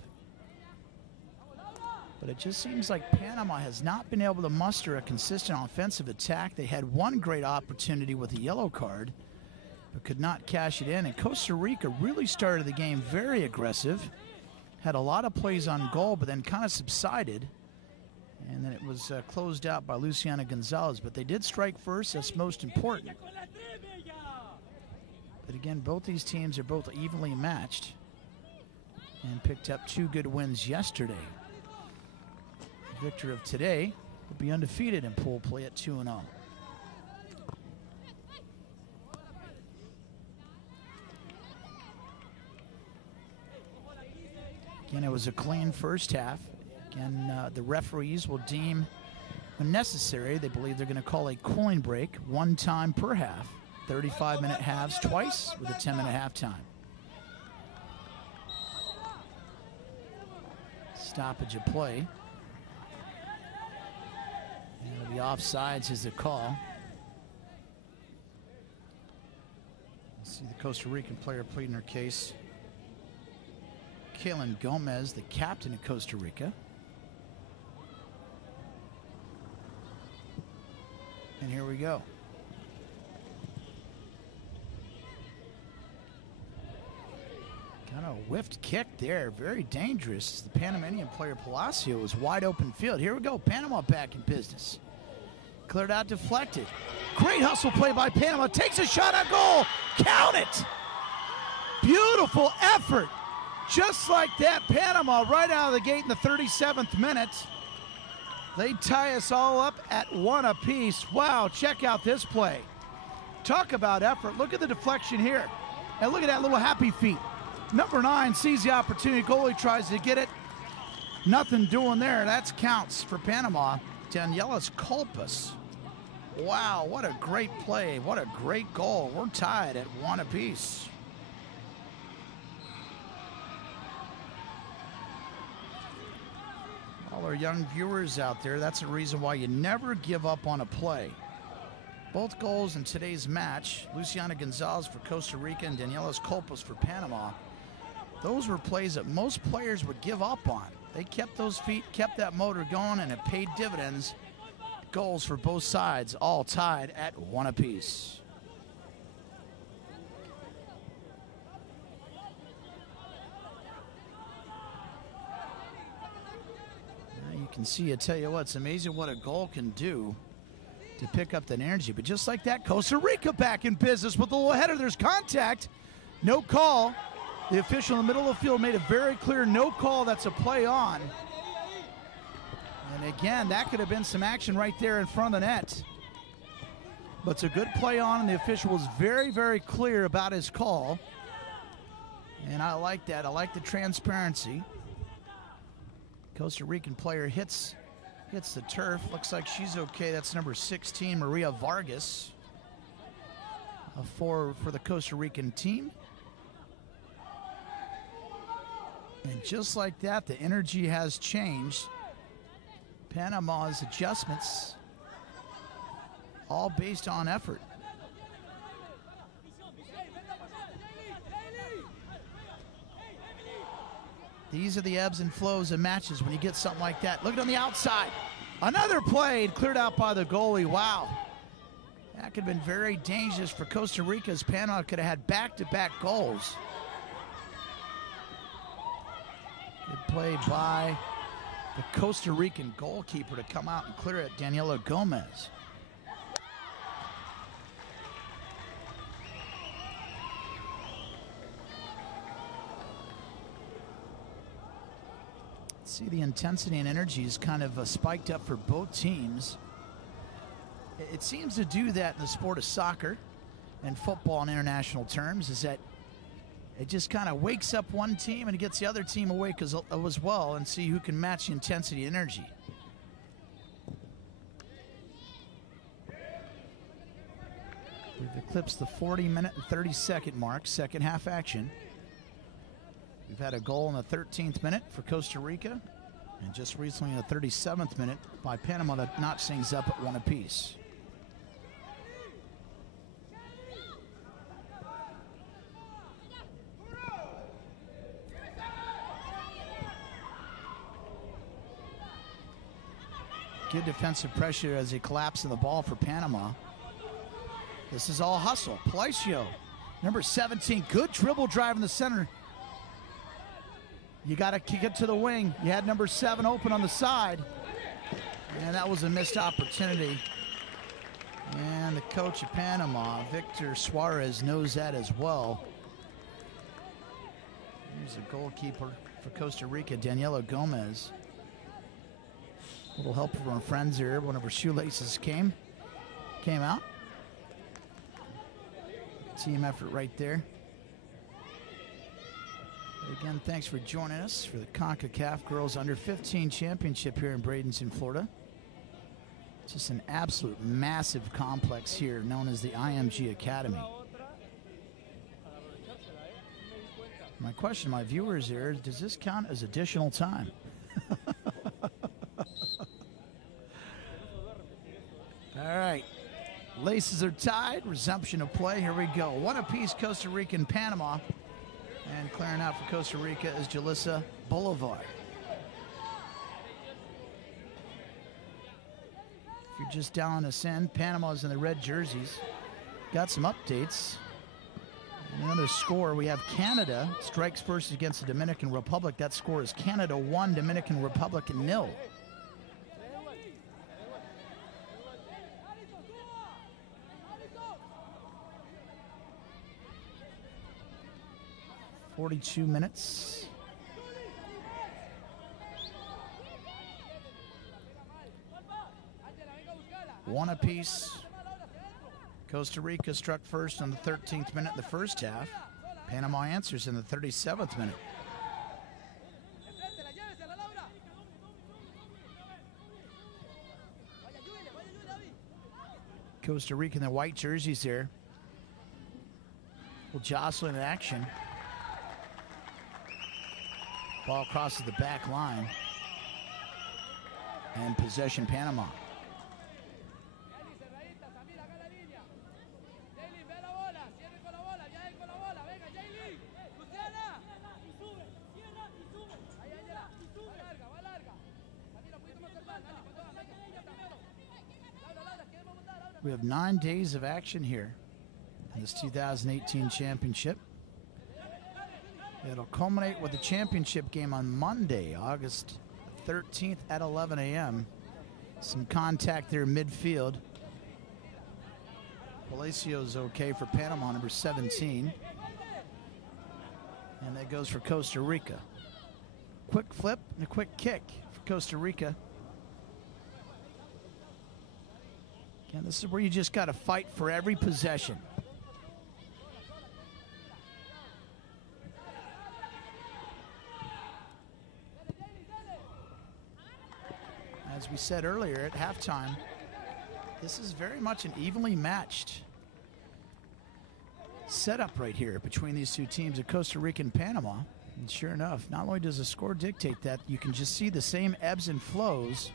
But it just seems like Panama has not been able to muster a consistent offensive attack. They had one great opportunity with a yellow card, but could not cash it in. And Costa Rica really started the game very aggressive, had a lot of plays on goal, but then kind of subsided. And then it was closed out by Luciana Gonzalez. But they did strike first. That's most important. But again, both these teams are both evenly matched and picked up two good wins yesterday. The victor of today will be undefeated in pool play at 2-0. Again, it was a clean first half. Again, the referees will deem when necessary, they believe they're going to call a cooling break one time per half. 35-minute halves twice with a 10-minute halftime. Stoppage of play. And the offsides is the call. See the Costa Rican player pleading her case. Kaylin Gomez, the captain of Costa Rica. And here we go. Kind of a whiffed kick there, very dangerous. The Panamanian player Palacio was wide open field. Here we go, Panama back in business. Cleared out, deflected. Great hustle play by Panama, takes a shot on goal, count it! Beautiful effort, just like that. Panama right out of the gate in the 37th minute. They tie us all up at one apiece. Wow, check out this play. Talk about effort, look at the deflection here. And look at that little happy feet. Number 9 sees the opportunity, goalie tries to get it. Nothing doing there, that counts for Panama. Daniela's Culpus. Wow, what a great play, what a great goal. We're tied at one apiece. All our young viewers out there, that's the reason why you never give up on a play. Both goals in today's match, Luciana Gonzalez for Costa Rica and Daniela's Culpus for Panama, those were plays that most players would give up on. They kept those feet, kept that motor going, and it paid dividends. Goals for both sides, all tied at one apiece. Now you can see, I tell you what, it's amazing what a goal can do to pick up that energy. But just like that, Costa Rica back in business with a little header. There's contact, no call. The official in the middle of the field made it very clear, no call, that's a play on. And again, that could have been some action right there in front of the net. But it's a good play on, and the official was very, very clear about his call. And I like that, I like the transparency. Costa Rican player hits the turf, looks like she's okay. That's number 16, Maria Vargas, for the Costa Rican team. And just like that, the energy has changed. Panama's adjustments, all based on effort. These are the ebbs and flows of matches when you get something like that. Look at on the outside. Another play cleared out by the goalie. Wow. That could have been very dangerous for Costa Rica, as Panama could have had back-to-back goals. Good play by the Costa Rican goalkeeper to come out and clear it, Daniela Gomez. See, the intensity and energy is kind of spiked up for both teams. It seems to do that in the sport of soccer and football in international terms, is that it just kind of wakes up one team and it gets the other team awake as well, and see who can match the intensity and energy. We've eclipsed the 40-minute and 30-second mark, second half action. We've had a goal in the 13th minute for Costa Rica, and just recently in the 37th minute by Panama that notched things up at 1 apiece. Good defensive pressure as he collapsed in the ball for Panama. This is all hustle. Palacio, number 17, good dribble drive in the center. You got to kick it to the wing. You had number 7 open on the side. And that was a missed opportunity. And the coach of Panama, Victor Suarez, knows that as well. Here's a goalkeeper for Costa Rica, Daniela Gomez. A little help from our friends here. One of her shoelaces came out. Team effort right there. Again, thanks for joining us for the Concacaf Girls Under-15 Championship here in Bradenton, Florida. It's just an absolute massive complex here known as the IMG Academy. My question to my viewers here is, does this count as additional time? All right. Laces are tied. Resumption of play. Here we go. 1 apiece, Costa Rica and Panama. And clearing out for Costa Rica is Jalissa Bolivar. If you're just dialing us in, Panama's in the red jerseys. Got some updates. And another score, we have Canada strikes first against the Dominican Republic. That score is Canada 1, Dominican Republic 0. .42 minutes. One apiece. Costa Rica struck first on the 13th minute in the first half. Panama answers in the 37th minute. Costa Rica in their white jerseys there. Well, jostling in action. Ball crosses the back line. And possession Panama. We have 9 days of action here in this 2018 championship. It'll culminate with the championship game on Monday, August 13th at 11 a.m. Some contact there midfield. Palacio's okay for Panama, number 17. And that goes for Costa Rica. Quick flip and a quick kick for Costa Rica. Again, this is where you just got to fight for every possession. As we said earlier at halftime, this is very much an evenly matched setup right here between these two teams of Costa Rica and Panama. And sure enough, not only does the score dictate that, you can just see the same ebbs and flows.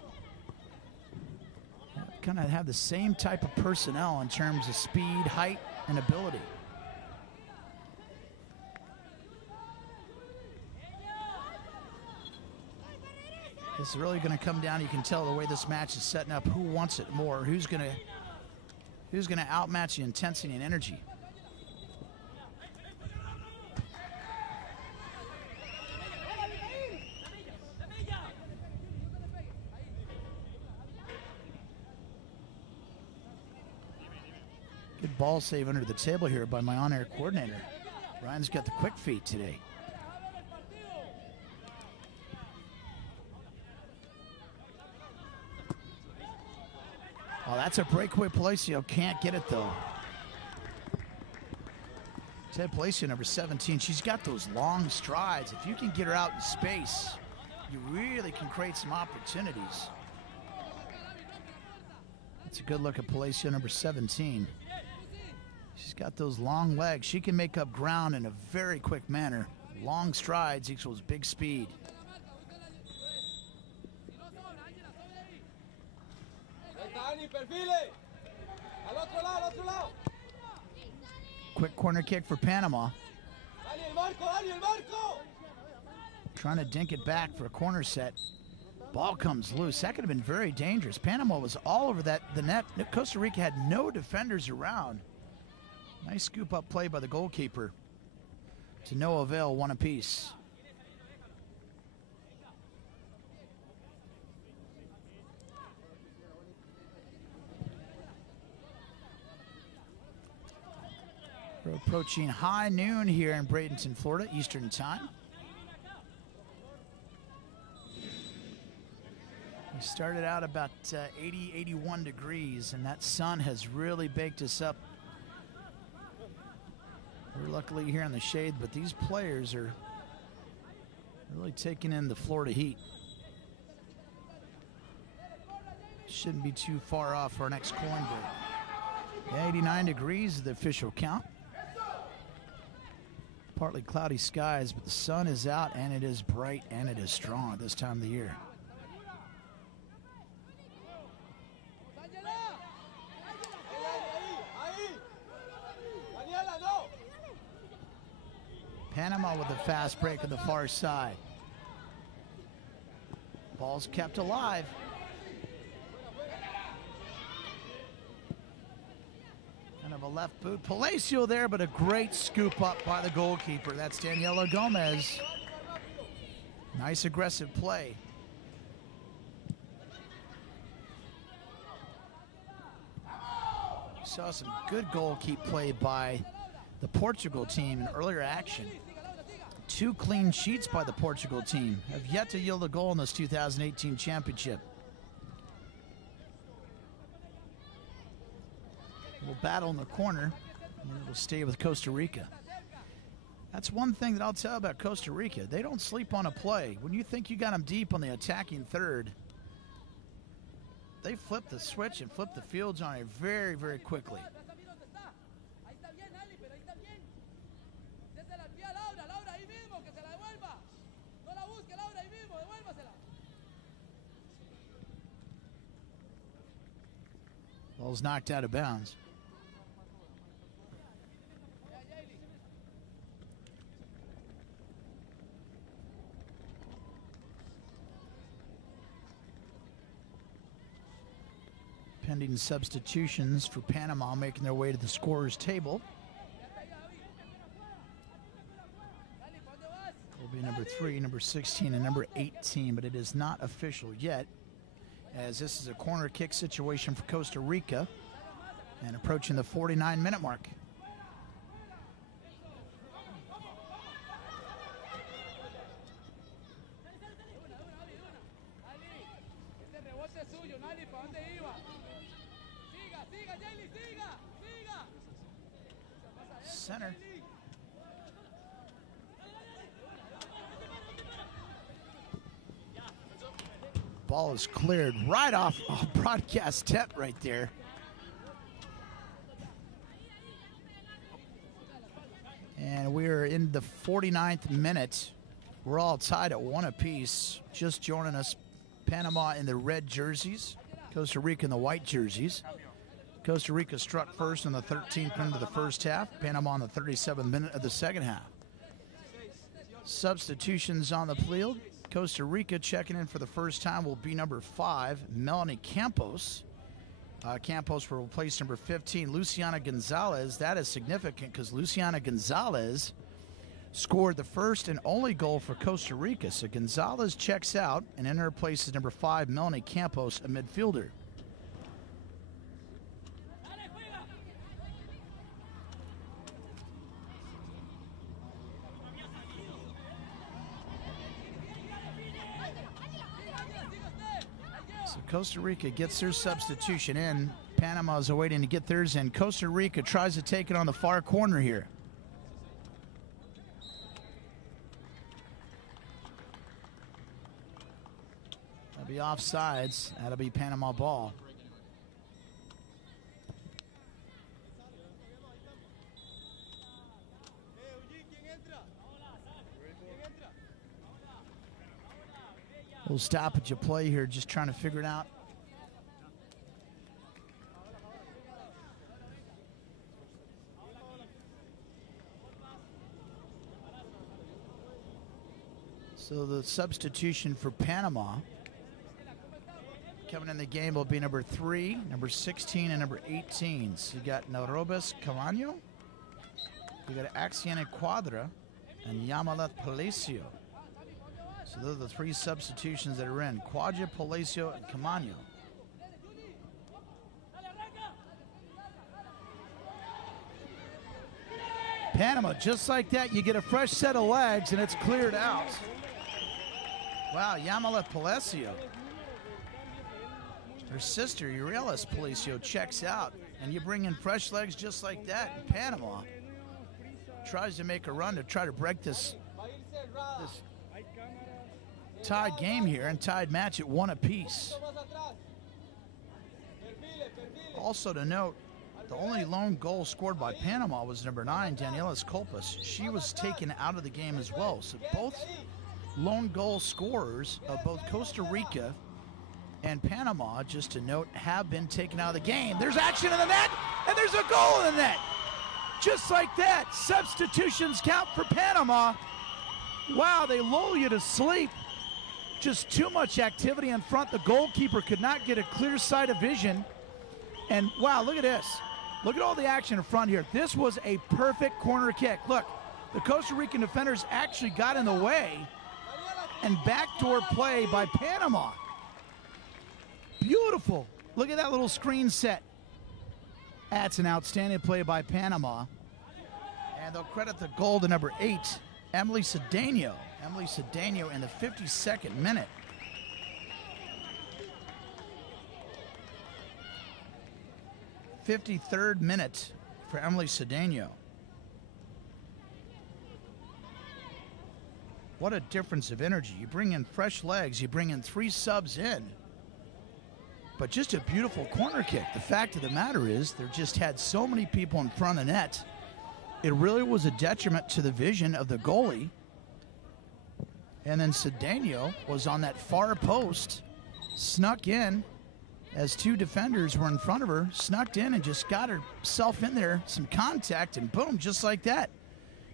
Kind of have the same type of personnel in terms of speed, height, and ability. This is really going to come down. You can tell the way this match is setting up. Who wants it more? Who's going to outmatch the intensity and energy? Good ball save under the table here by my on-air coordinator. Ryan's got the quick feet today. Oh, that's a breakaway. Palacio can't get it, though. Ted Palacio, number 17, she's got those long strides. If you can get her out in space, you really can create some opportunities. That's a good look at Palacio, number 17. She's got those long legs. She can make up ground in a very quick manner. Long strides equals big speed. Quick corner kick for Panama. Trying to dink it back for a corner set. Ball comes loose. That could have been very dangerous. Panama was all over the net. Costa Rica had no defenders around. Nice scoop up play by the goalkeeper. To no avail, one apiece. We're approaching high noon here in Bradenton, Florida, Eastern Time. We started out about 80, 81 degrees, and that sun has really baked us up. We're luckily here in the shade, but these players are really taking in the Florida heat. Shouldn't be too far off for our next coin break. 89 degrees is the official count. Partly cloudy skies, but the sun is out, and it is bright, and it is strong at this time of the year. Panama with a fast break on the far side. Ball's kept alive. Kind of a left boot. Palacio there, but a great scoop up by the goalkeeper. That's Daniela Gomez. Nice aggressive play. We saw some good goalkeep play by the Portugal team in earlier action. 2 clean sheets by the Portugal team. Have yet to yield a goal in this 2018 championship. We'll battle in the corner, and it'll stay with Costa Rica. That's one thing that I'll tell about Costa Rica. They don't sleep on a play. When you think you got them deep on the attacking third, they flip the switch and flip the fields on it very, very quickly. Ball's knocked out of bounds. Pending substitutions for Panama making their way to the scorer's table. Will be number 3, number 16, and number 18, but it is not official yet, as this is a corner kick situation for Costa Rica and approaching the 49-minute mark. Center. Ball is cleared right off broadcast tent right there. And we're in the 49th minute. We're all tied at 1 apiece. Just joining us, Panama in the red jerseys, Costa Rica in the white jerseys. Costa Rica struck first in the 13th minute of the first half. Panama in the 37th minute of the second half. Substitutions on the field. Costa Rica checking in for the first time will be number 5, Melanie Campos. Campos will replace number 15, Luciana Gonzalez. That is significant because Luciana Gonzalez scored the first and only goal for Costa Rica. So Gonzalez checks out, and in her place is number 5, Melanie Campos, a midfielder. So Costa Rica gets their substitution in. Panama's awaiting to get theirs in. Costa Rica tries to take it on the far corner here. That'll be offsides. That'll be Panama ball. Little stoppage of play here, just trying to figure it out. So the substitution for Panama coming in the game will be number 3, number 16, and number 18. So you got Narobes Camaño, you got Axiana Quadra, and Yamalet Palacio. So those are the 3 substitutions that are in: Quadra, Palacio, and Camaño. Panama, just like that, you get a fresh set of legs, and it's cleared out. Wow, Yamalet Palacio. Her sister, Urelis Palacio, checks out, and you bring in fresh legs just like that. And Panama tries to make a run to try to break this tied game here, and tied match at 1 apiece. Also to note, the only lone goal scored by Panama was number 9, Danielis Culpas. She was taken out of the game as well. So both lone goal scorers of both Costa Rica and Panama, just to note, have been taken out of the game. There's action in the net, and there's a goal in the net. Just like that, substitutions count for Panama. Wow, they lull you to sleep. Just too much activity in front. The goalkeeper could not get a clear sight of vision. And wow, look at this. Look at all the action in front here. This was a perfect corner kick. Look, the Costa Rican defenders actually got in the way, and backdoor play by Panama. Beautiful. Look at that little screen set. That's an outstanding play by Panama. And they'll credit the goal to number 8, Emily Cedeno. Emily Cedeno in the 52nd minute. '53rd minute for Emily Cedeno. What a difference of energy. You bring in fresh legs, you bring in 3 subs in. But just a beautiful corner kick. The fact of the matter is, there just had so many people in front of the net. It really was a detriment to the vision of the goalie. And then Cedeno was on that far post, snuck in as 2 defenders were in front of her, snuck in and just got herself in there, some contact, and boom, just like that.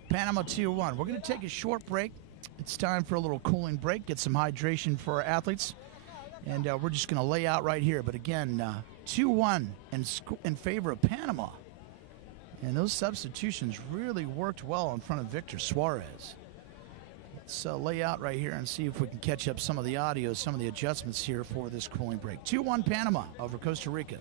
Panama 2-1. We're going to take a short break. It's time for a little cooling break, get some hydration for our athletes. And we're just going to lay out right here. But again, 2-1 in favor of Panama. And those substitutions really worked well in front of Victor Suarez. Let's lay out right here and see if we can catch up some of the audio, some of the adjustments here for this cooling break. 2-1 Panama over Costa Rica.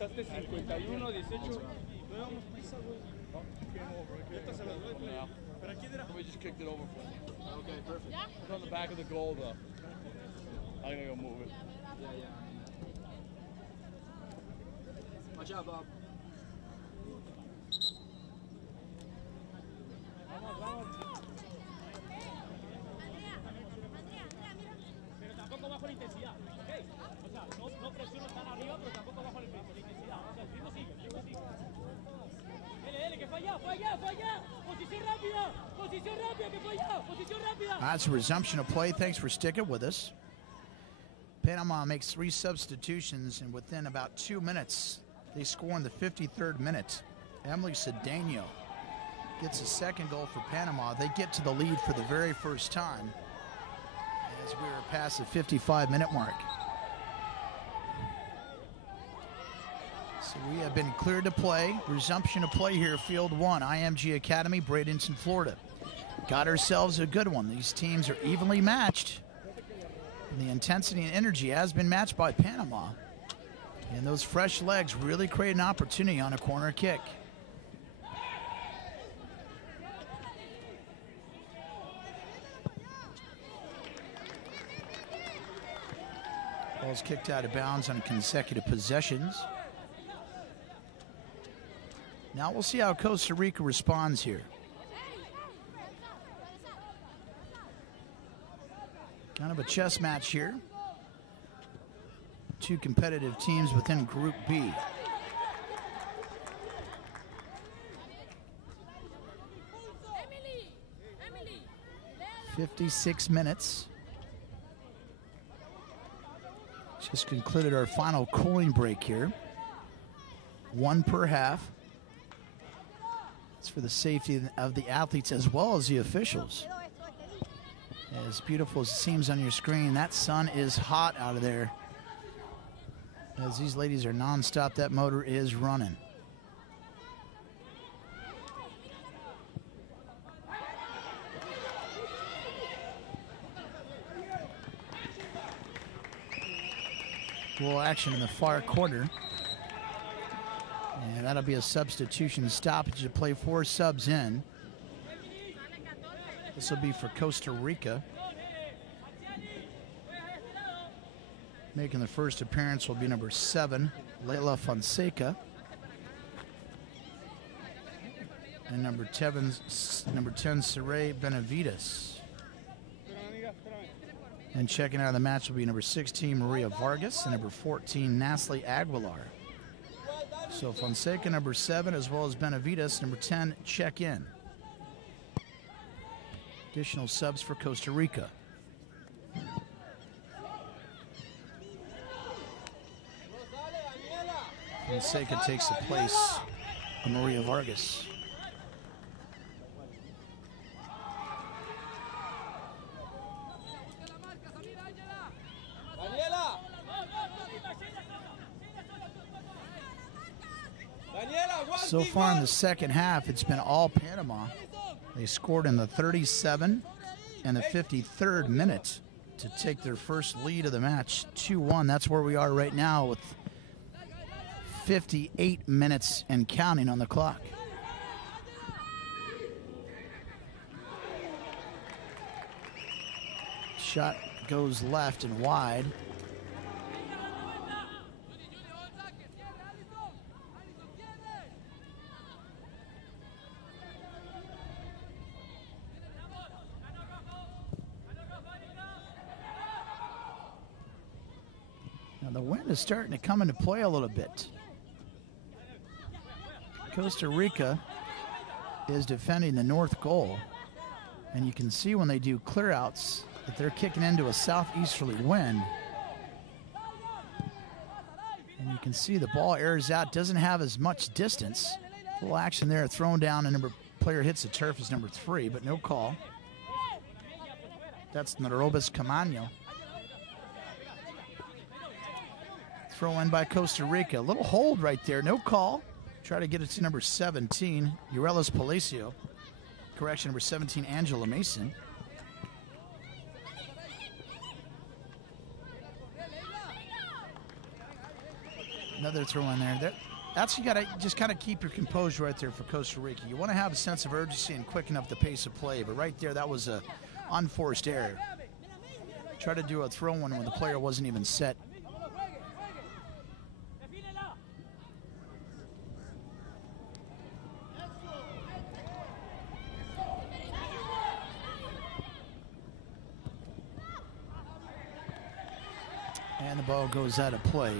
Puntaste 51, 18. We just kicked it over for him. Okay, perfect. It's on the back of the goal, though. I'm gonna go move it. Yeah. Watch out, Bob. That's a resumption of play. Thanks for sticking with us. Panama makes 3 substitutions, and within about 2 minutes, they score in the 53rd minute. Emily Cedeno gets a second goal for Panama. They get to the lead for the very first time as we are past the 55-minute mark. So we have been cleared to play. Resumption of play here, Field 1, IMG Academy, Bradenton, Florida. Got ourselves a good one. These teams are evenly matched. The intensity and energy has been matched by Panama. And those fresh legs really create an opportunity on a corner kick. Ball's kicked out of bounds on consecutive possessions. Now we'll see how Costa Rica responds here. Kind of a chess match here. 2 competitive teams within Group B. "56 minutes. Just concluded our final cooling break here. 1 per half. It's for the safety of the athletes as well as the officials. As beautiful as it seems on your screen, that sun is hot out of there. As these ladies are non-stop, that motor is running. Goal action in the far corner. And that'll be a substitution stoppage to play 4 subs in. This will be for Costa Rica. Making the first appearance will be number 7, Leila Fonseca. And number 10, Saray Benavides. And checking out of the match will be number 16, Maria Vargas, and number 14, Nasli Aguilar. So Fonseca, number 7, as well as Benavides, number 10, check in. Additional subs for Costa Rica. Fonseca takes the place of Maria Vargas. So far in the second half, it's been all Panama. They scored in the 37th and the 53rd minute to take their first lead of the match, 2-1. That's where we are right now with 58 minutes and counting on the clock. Shot goes left and wide. Now the wind is starting to come into play a little bit. Costa Rica is defending the north goal, and you can see when they do clearouts that they're kicking into a southeasterly wind. And you can see the ball airs out, doesn't have as much distance. A little action there, thrown down, and number player hits the turf is number 3, but no call. That's Narobas Camaño. Throw in by Costa Rica. A little hold right there, no call. Try to get it to number 17, Urelis Palacio. Correction, number 17, Angela Mason. Another throw in there. That's, you got to just kind of keep your composure right there for Costa Rica. You want to have a sense of urgency and quicken up the pace of play, but right there, that was a unforced error. Try to do a throw in when the player wasn't even set. And the ball goes out of play.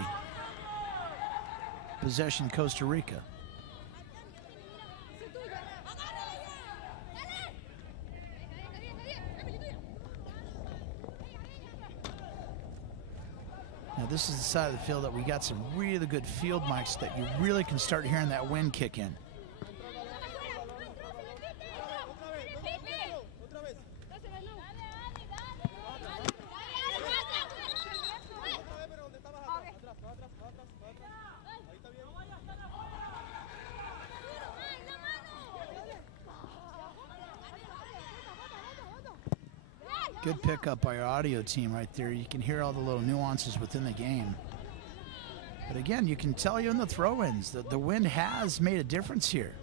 Possession, Costa Rica. Now this is the side of the field that we got some really good field mics that you really can start hearing that wind kick in. Good pickup by our audio team right there. You can hear all the little nuances within the game. But again, you can tell you in the throw-ins that the wind has made a difference here.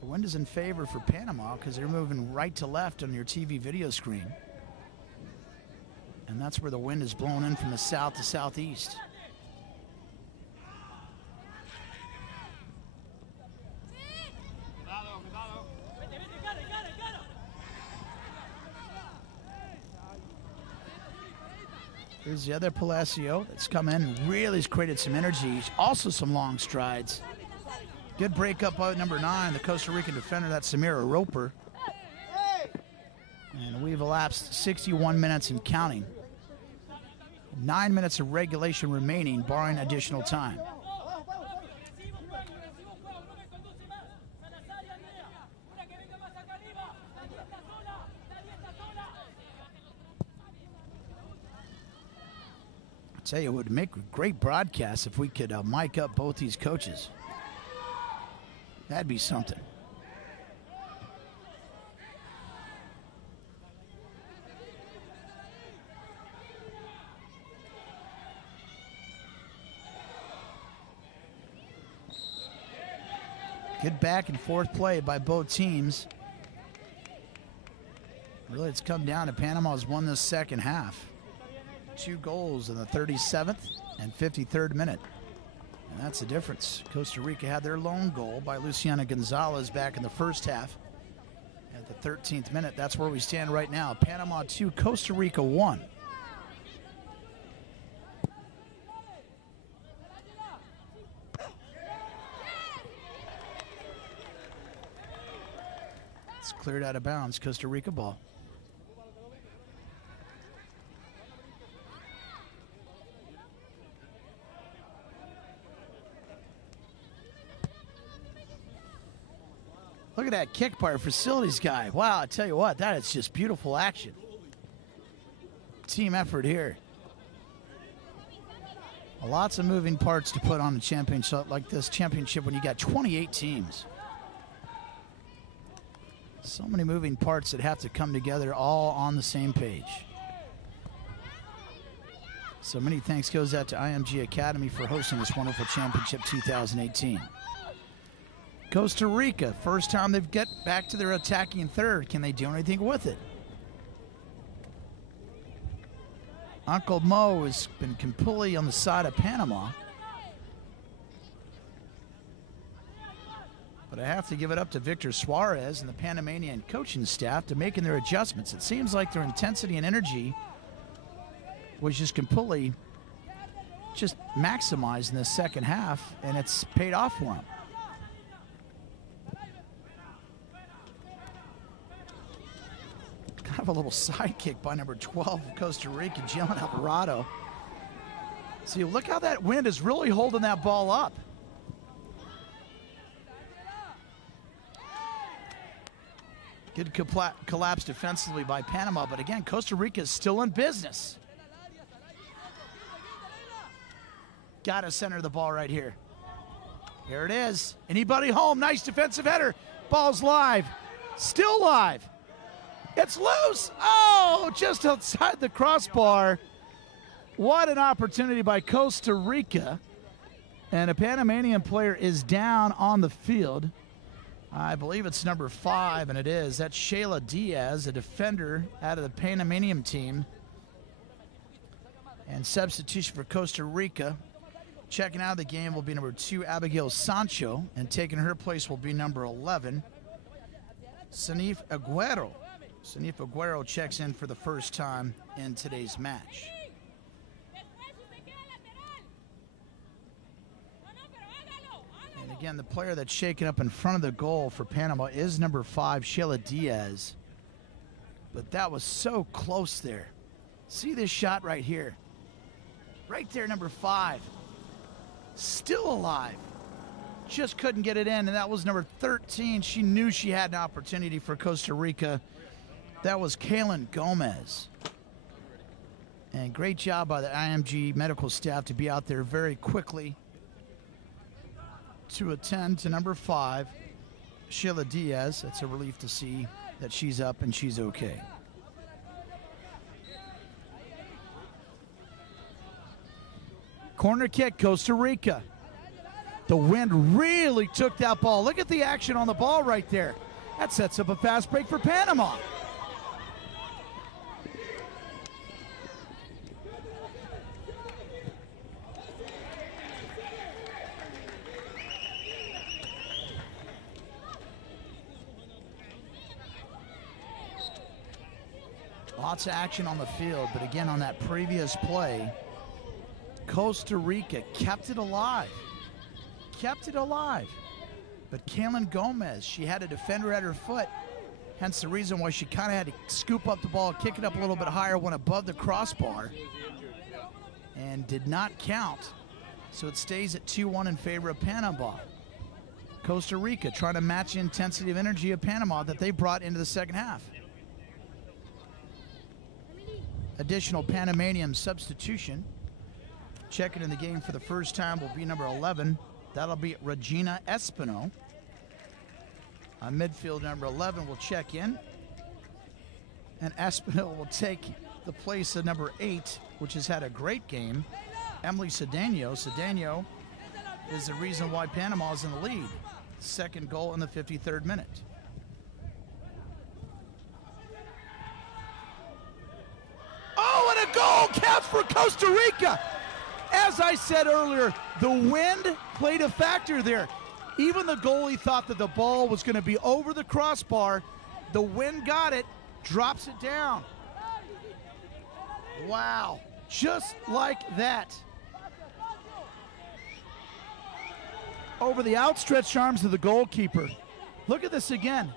The wind is in favor for Panama because they're moving right to left on your TV video screen. And that's where the wind is blowing in from the south to southeast. Here's the other Palacio that's come in and really has created some energy. Also some long strides. Good breakup by number 9, the Costa Rican defender, that's Samira Roper. And we've elapsed 61 minutes and counting. 9 minutes of regulation remaining, barring additional time. I tell you, it would make a great broadcast if we could mic up both these coaches. That'd be something. Good back and forth play by both teams. Really, it's come down to Panama's won this second half. 2 goals in the 37th and 53rd minute. And that's the difference. Costa Rica had their lone goal by Luciana Gonzalez back in the first half. At the 13th minute, that's where we stand right now. Panama 2, Costa Rica 1. It's cleared out of bounds, Costa Rica ball. Look at that kick by our facilities guy. Wow, I tell you what, that is just beautiful action. Team effort here. Lots of moving parts to put on a championship like this championship when you got 28 teams. So many moving parts that have to come together all on the same page. So many thanks goes out to IMG Academy for hosting this wonderful championship 2018. Costa Rica, first time they've get back to their attacking third. Can they do anything with it? Uncle Mo has been completely on the side of Panama. But I have to give it up to Victor Suarez and the Panamanian coaching staff to making their adjustments. It seems like their intensity and energy was just completely just maximized in the second half, and it's paid off for them. Kind of a little sidekick by number 12 of Costa Rica, Jalen Alvarado. See, look how that wind is really holding that ball up. Good collapse defensively by Panama, but again, Costa Rica is still in business. Got to center the ball right here. Here it is. Anybody home? Nice defensive header. Ball's live. Still live. It's loose. Oh, just outside the crossbar. What an opportunity by Costa Rica. And a Panamanian player is down on the field. I believe it's number 5, and it is. That's Shayla Diaz, a defender out of the Panamanian team. And substitution for Costa Rica. Checking out of the game will be number 2, Abigail Sancho. And taking her place will be number 11, Sanif Aguero. Sanif Aguero checks in for the first time in today's match. And again, the player that's shaken up in front of the goal for Panama is number 5, Shayla Diaz. But that was so close there. See this shot right here. Right there, number 5. Still alive. Just couldn't get it in, and that was number 13. She knew she had an opportunity for Costa Rica. That was Kaylin Gomez. And great job by the IMG medical staff to be out there very quickly to attend to number 5, Sheila Diaz. It's a relief to see that she's up and she's okay. Corner kick, Costa Rica. The wind really took that ball. Look at the action on the ball right there. That sets up a fast break for Panama. Lots of action on the field, but again, on that previous play, Costa Rica kept it alive. Kept it alive. But Kaylin Gomez, she had a defender at her foot, hence the reason why she kind of had to scoop up the ball, kick it up a little bit higher, went above the crossbar, and did not count. So it stays at 2-1 in favor of Panama. Costa Rica trying to match the intensity of energy of Panama that they brought into the second half. Additional Panamanian substitution. Checking in the game for the first time will be number 11. That'll be Regina Espino. On midfield, number 11 will check in. And Espino will take the place of number 8, which has had a great game, Emily Cedeno. Cedeno is the reason why Panama is in the lead. Second goal in the 53rd minute. Oh, and a goal counts for Costa Rica. As I said earlier, the wind played a factor there. Even the goalie thought that the ball was going to be over the crossbar. The wind got it, drops it down. Wow, just like that. Over the outstretched arms of the goalkeeper. Look at this again.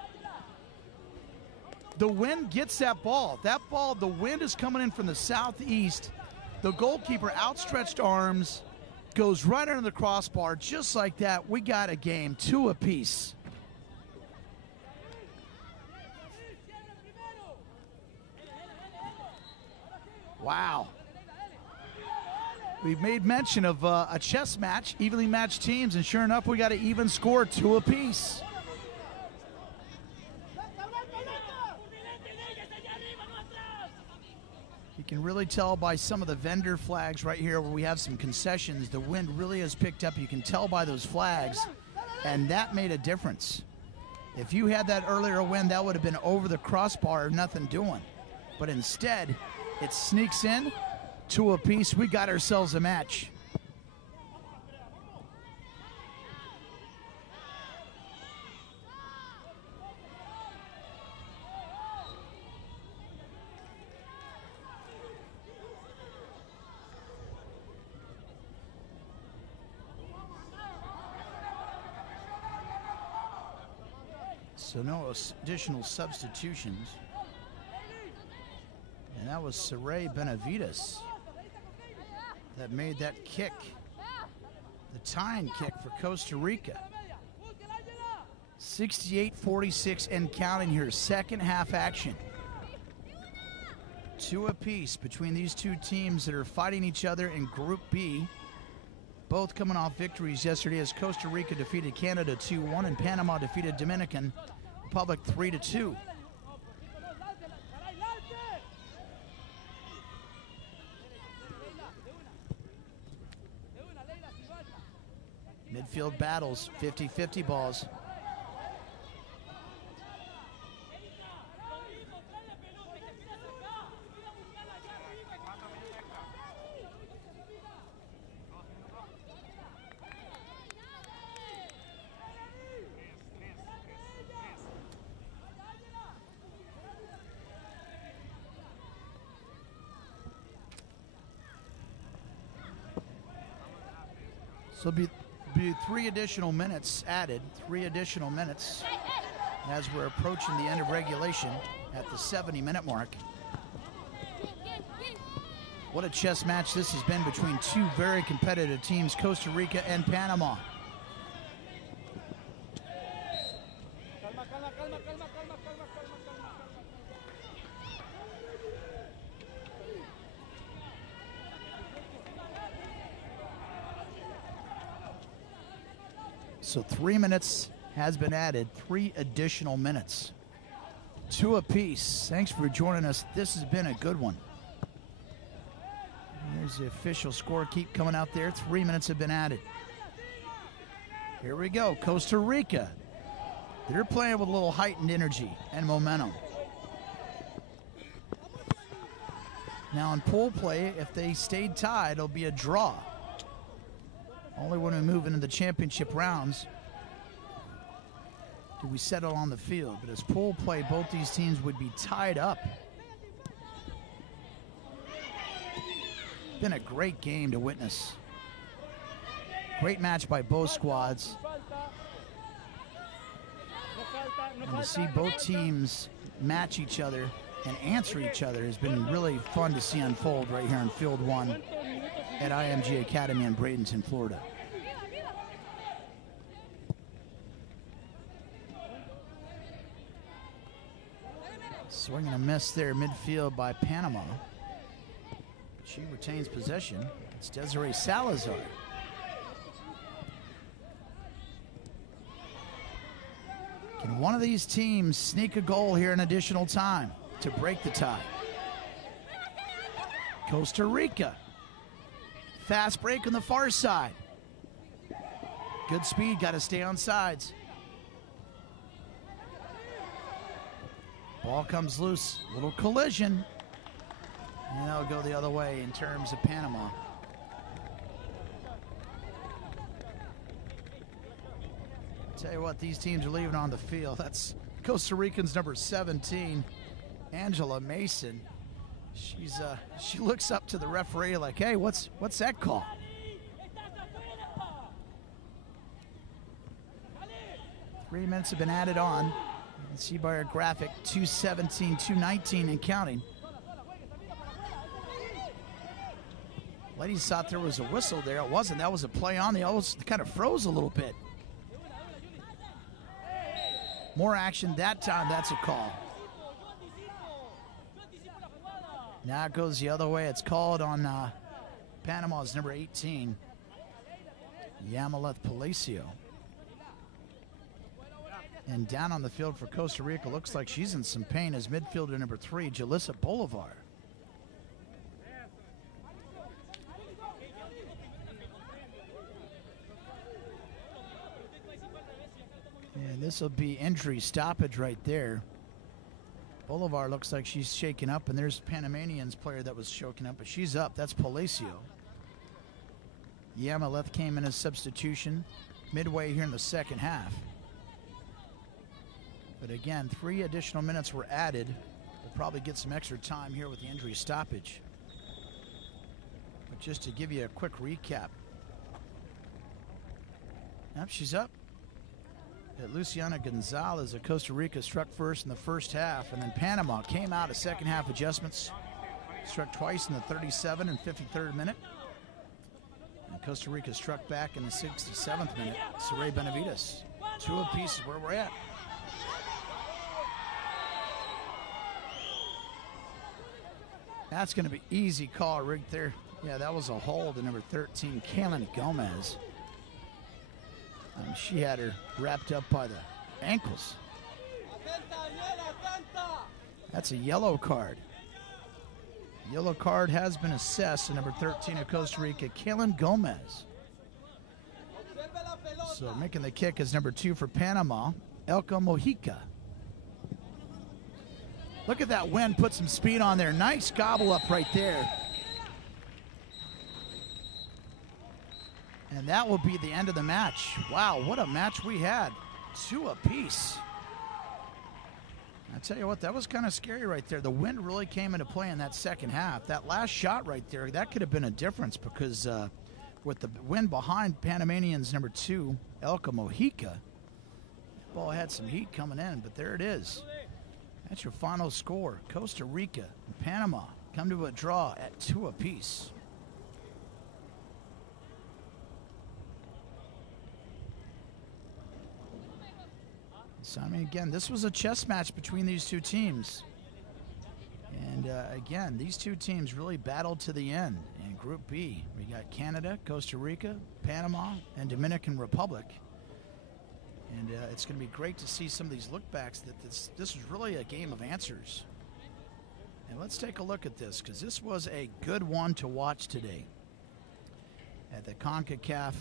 The wind gets that ball. That ball, the wind is coming in from the southeast. The goalkeeper, outstretched arms, goes right under the crossbar. Just like that, we got a game, 2 apiece. Wow. We've made mention of a chess match, evenly matched teams, and sure enough, we got an even score, 2 apiece. You can really tell by some of the vendor flags right here where we have some concessions. The wind really has picked up. You can tell by those flags, and that made a difference. If you had that earlier wind, that would have been over the crossbar, nothing doing. But instead, it sneaks in, 2 apiece. We got ourselves a match. So no additional substitutions. And that was Saray Benavides that made that kick. The tying kick for Costa Rica. 68-46 and counting here. Second half action. 2 apiece between these two teams that are fighting each other in Group B. Both coming off victories yesterday as Costa Rica defeated Canada 2-1 and Panama defeated Dominican Republic 3-2. Midfield battles, 50-50 balls. So it'll be 3 additional minutes added, 3 additional minutes as we're approaching the end of regulation at the 70-minute mark. What a chess match this has been between two very competitive teams, Costa Rica and Panama. So 3 minutes has been added, 3 additional minutes. 2 apiece. Thanks for joining us. This has been a good one. There's the official score. Keep coming out there. 3 minutes have been added. Here we go. Costa Rica. They're playing with a little heightened energy and momentum. Now in pool play, if they stayed tied, it'll be a draw. Only when we move into the championship rounds do we settle on the field. But as pool play, both these teams would be tied up. Been a great game to witness. Great match by both squads. And to see both teams match each other and answer each other has been really fun to see unfold right here in Field 1 at IMG Academy in Bradenton, Florida. Swing and a miss there midfield by Panama. She retains possession. It's Desiree Salazar. Can one of these teams sneak a goal here in additional time to break the tie? Costa Rica. Fast break on the far side. Good speed, got to stay on sides. Ball comes loose, little collision. And that'll go the other way in terms of Panama. Tell you what, these teams are leaving on the field. That's Costa Rican's number 17, Angela Mason. She looks up to the referee like, hey, what's that call? Three minutes have been added on. You can see by our graphic, 2:17, 2:19 and counting. Ladies thought there was a whistle there. It wasn't. That was a play on. They almost kind of froze a little bit. More action that time. That's a call. Now it goes the other way. It's called on Panama's number 18, Yamaleth Palacio. And down on the field for Costa Rica, looks like she's in some pain as midfielder number 3, Jalissa Bolivar. And this will be injury stoppage right there. Bolivar looks like she's shaken up, and there's Panamanian's player that was shaken up, but she's up. That's Palacio. Yamaleth came in as substitution midway here in the second half. But again, 3 additional minutes were added. We'll probably get some extra time here with the injury stoppage. But just to give you a quick recap. Yep, she's up. Luciana Gonzalez of Costa Rica struck first in the first half, and then Panama came out of second half adjustments, struck twice in the 37th and 53rd minute. And Costa Rica struck back in the 67th minute. Saray Benavides, 2 apiece is where we're at. That's going to be easy call right there. Yeah, that was a hold to number 13, Kaylin Gomez. She had her wrapped up by the ankles. That's a yellow card. Yellow card has been assessed to number 13 of Costa Rica, Kaylin Gomez. So making the kick is number 2 for Panama, Elka Mojica. Look at that wind, put some speed on there. Nice gobble up right there. And that will be the end of the match. Wow, what a match we had. 2 apiece. I tell you what, that was kind of scary right there. The wind really came into play in that second half. That last shot right there, that could have been a difference because with the wind behind Panamanians number 2, Elka Mojica, the ball had some heat coming in, but there it is. That's your final score. Costa Rica and Panama come to a draw at 2 apiece. So, I mean, again, this was a chess match between these two teams. And, again, these two teams really battled to the end. In Group B, we got Canada, Costa Rica, Panama, and Dominican Republic. And it's going to be great to see some of these look-backs that this was really a game of answers. And let's take a look at this, because this was a good one to watch today at the Concacaf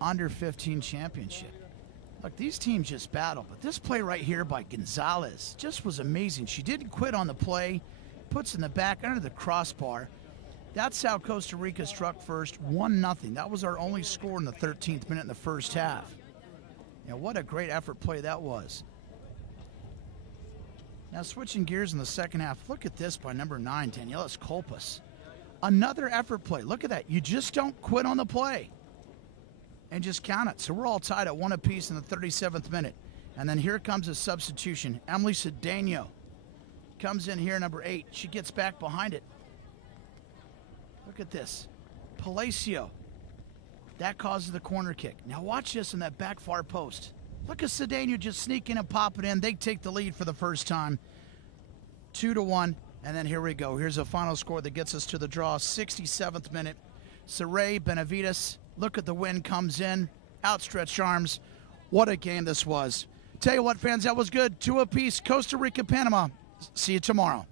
Under-15 Championship. Look, these teams just battled, but this play right here by Gonzalez just was amazing. She didn't quit on the play, puts in the back under the crossbar. That's how Costa Rica struck first, 1-0. That was our only score in the 13th minute in the first half. And what a great effort play that was. Now switching gears in the second half, look at this by number 9, Danielis Kolpas. Another effort play. Look at that. You just don't quit on the play. And just count it. So we're all tied at 1 apiece in the 37th minute. And then here comes a substitution. Emily Cedeno comes in here, number 8. She gets back behind it. Look at this. Palacio. That causes the corner kick. Now watch this in that back far post. Look at Cedeno just sneaking and popping in. They take the lead for the first time. 2-1. And then here we go. Here's a final score that gets us to the draw. 67th minute. Saray Benavides. Look at the win, comes in, outstretched arms. What a game this was. Tell you what, fans, that was good. 2 apiece, Costa Rica, Panama. See you tomorrow.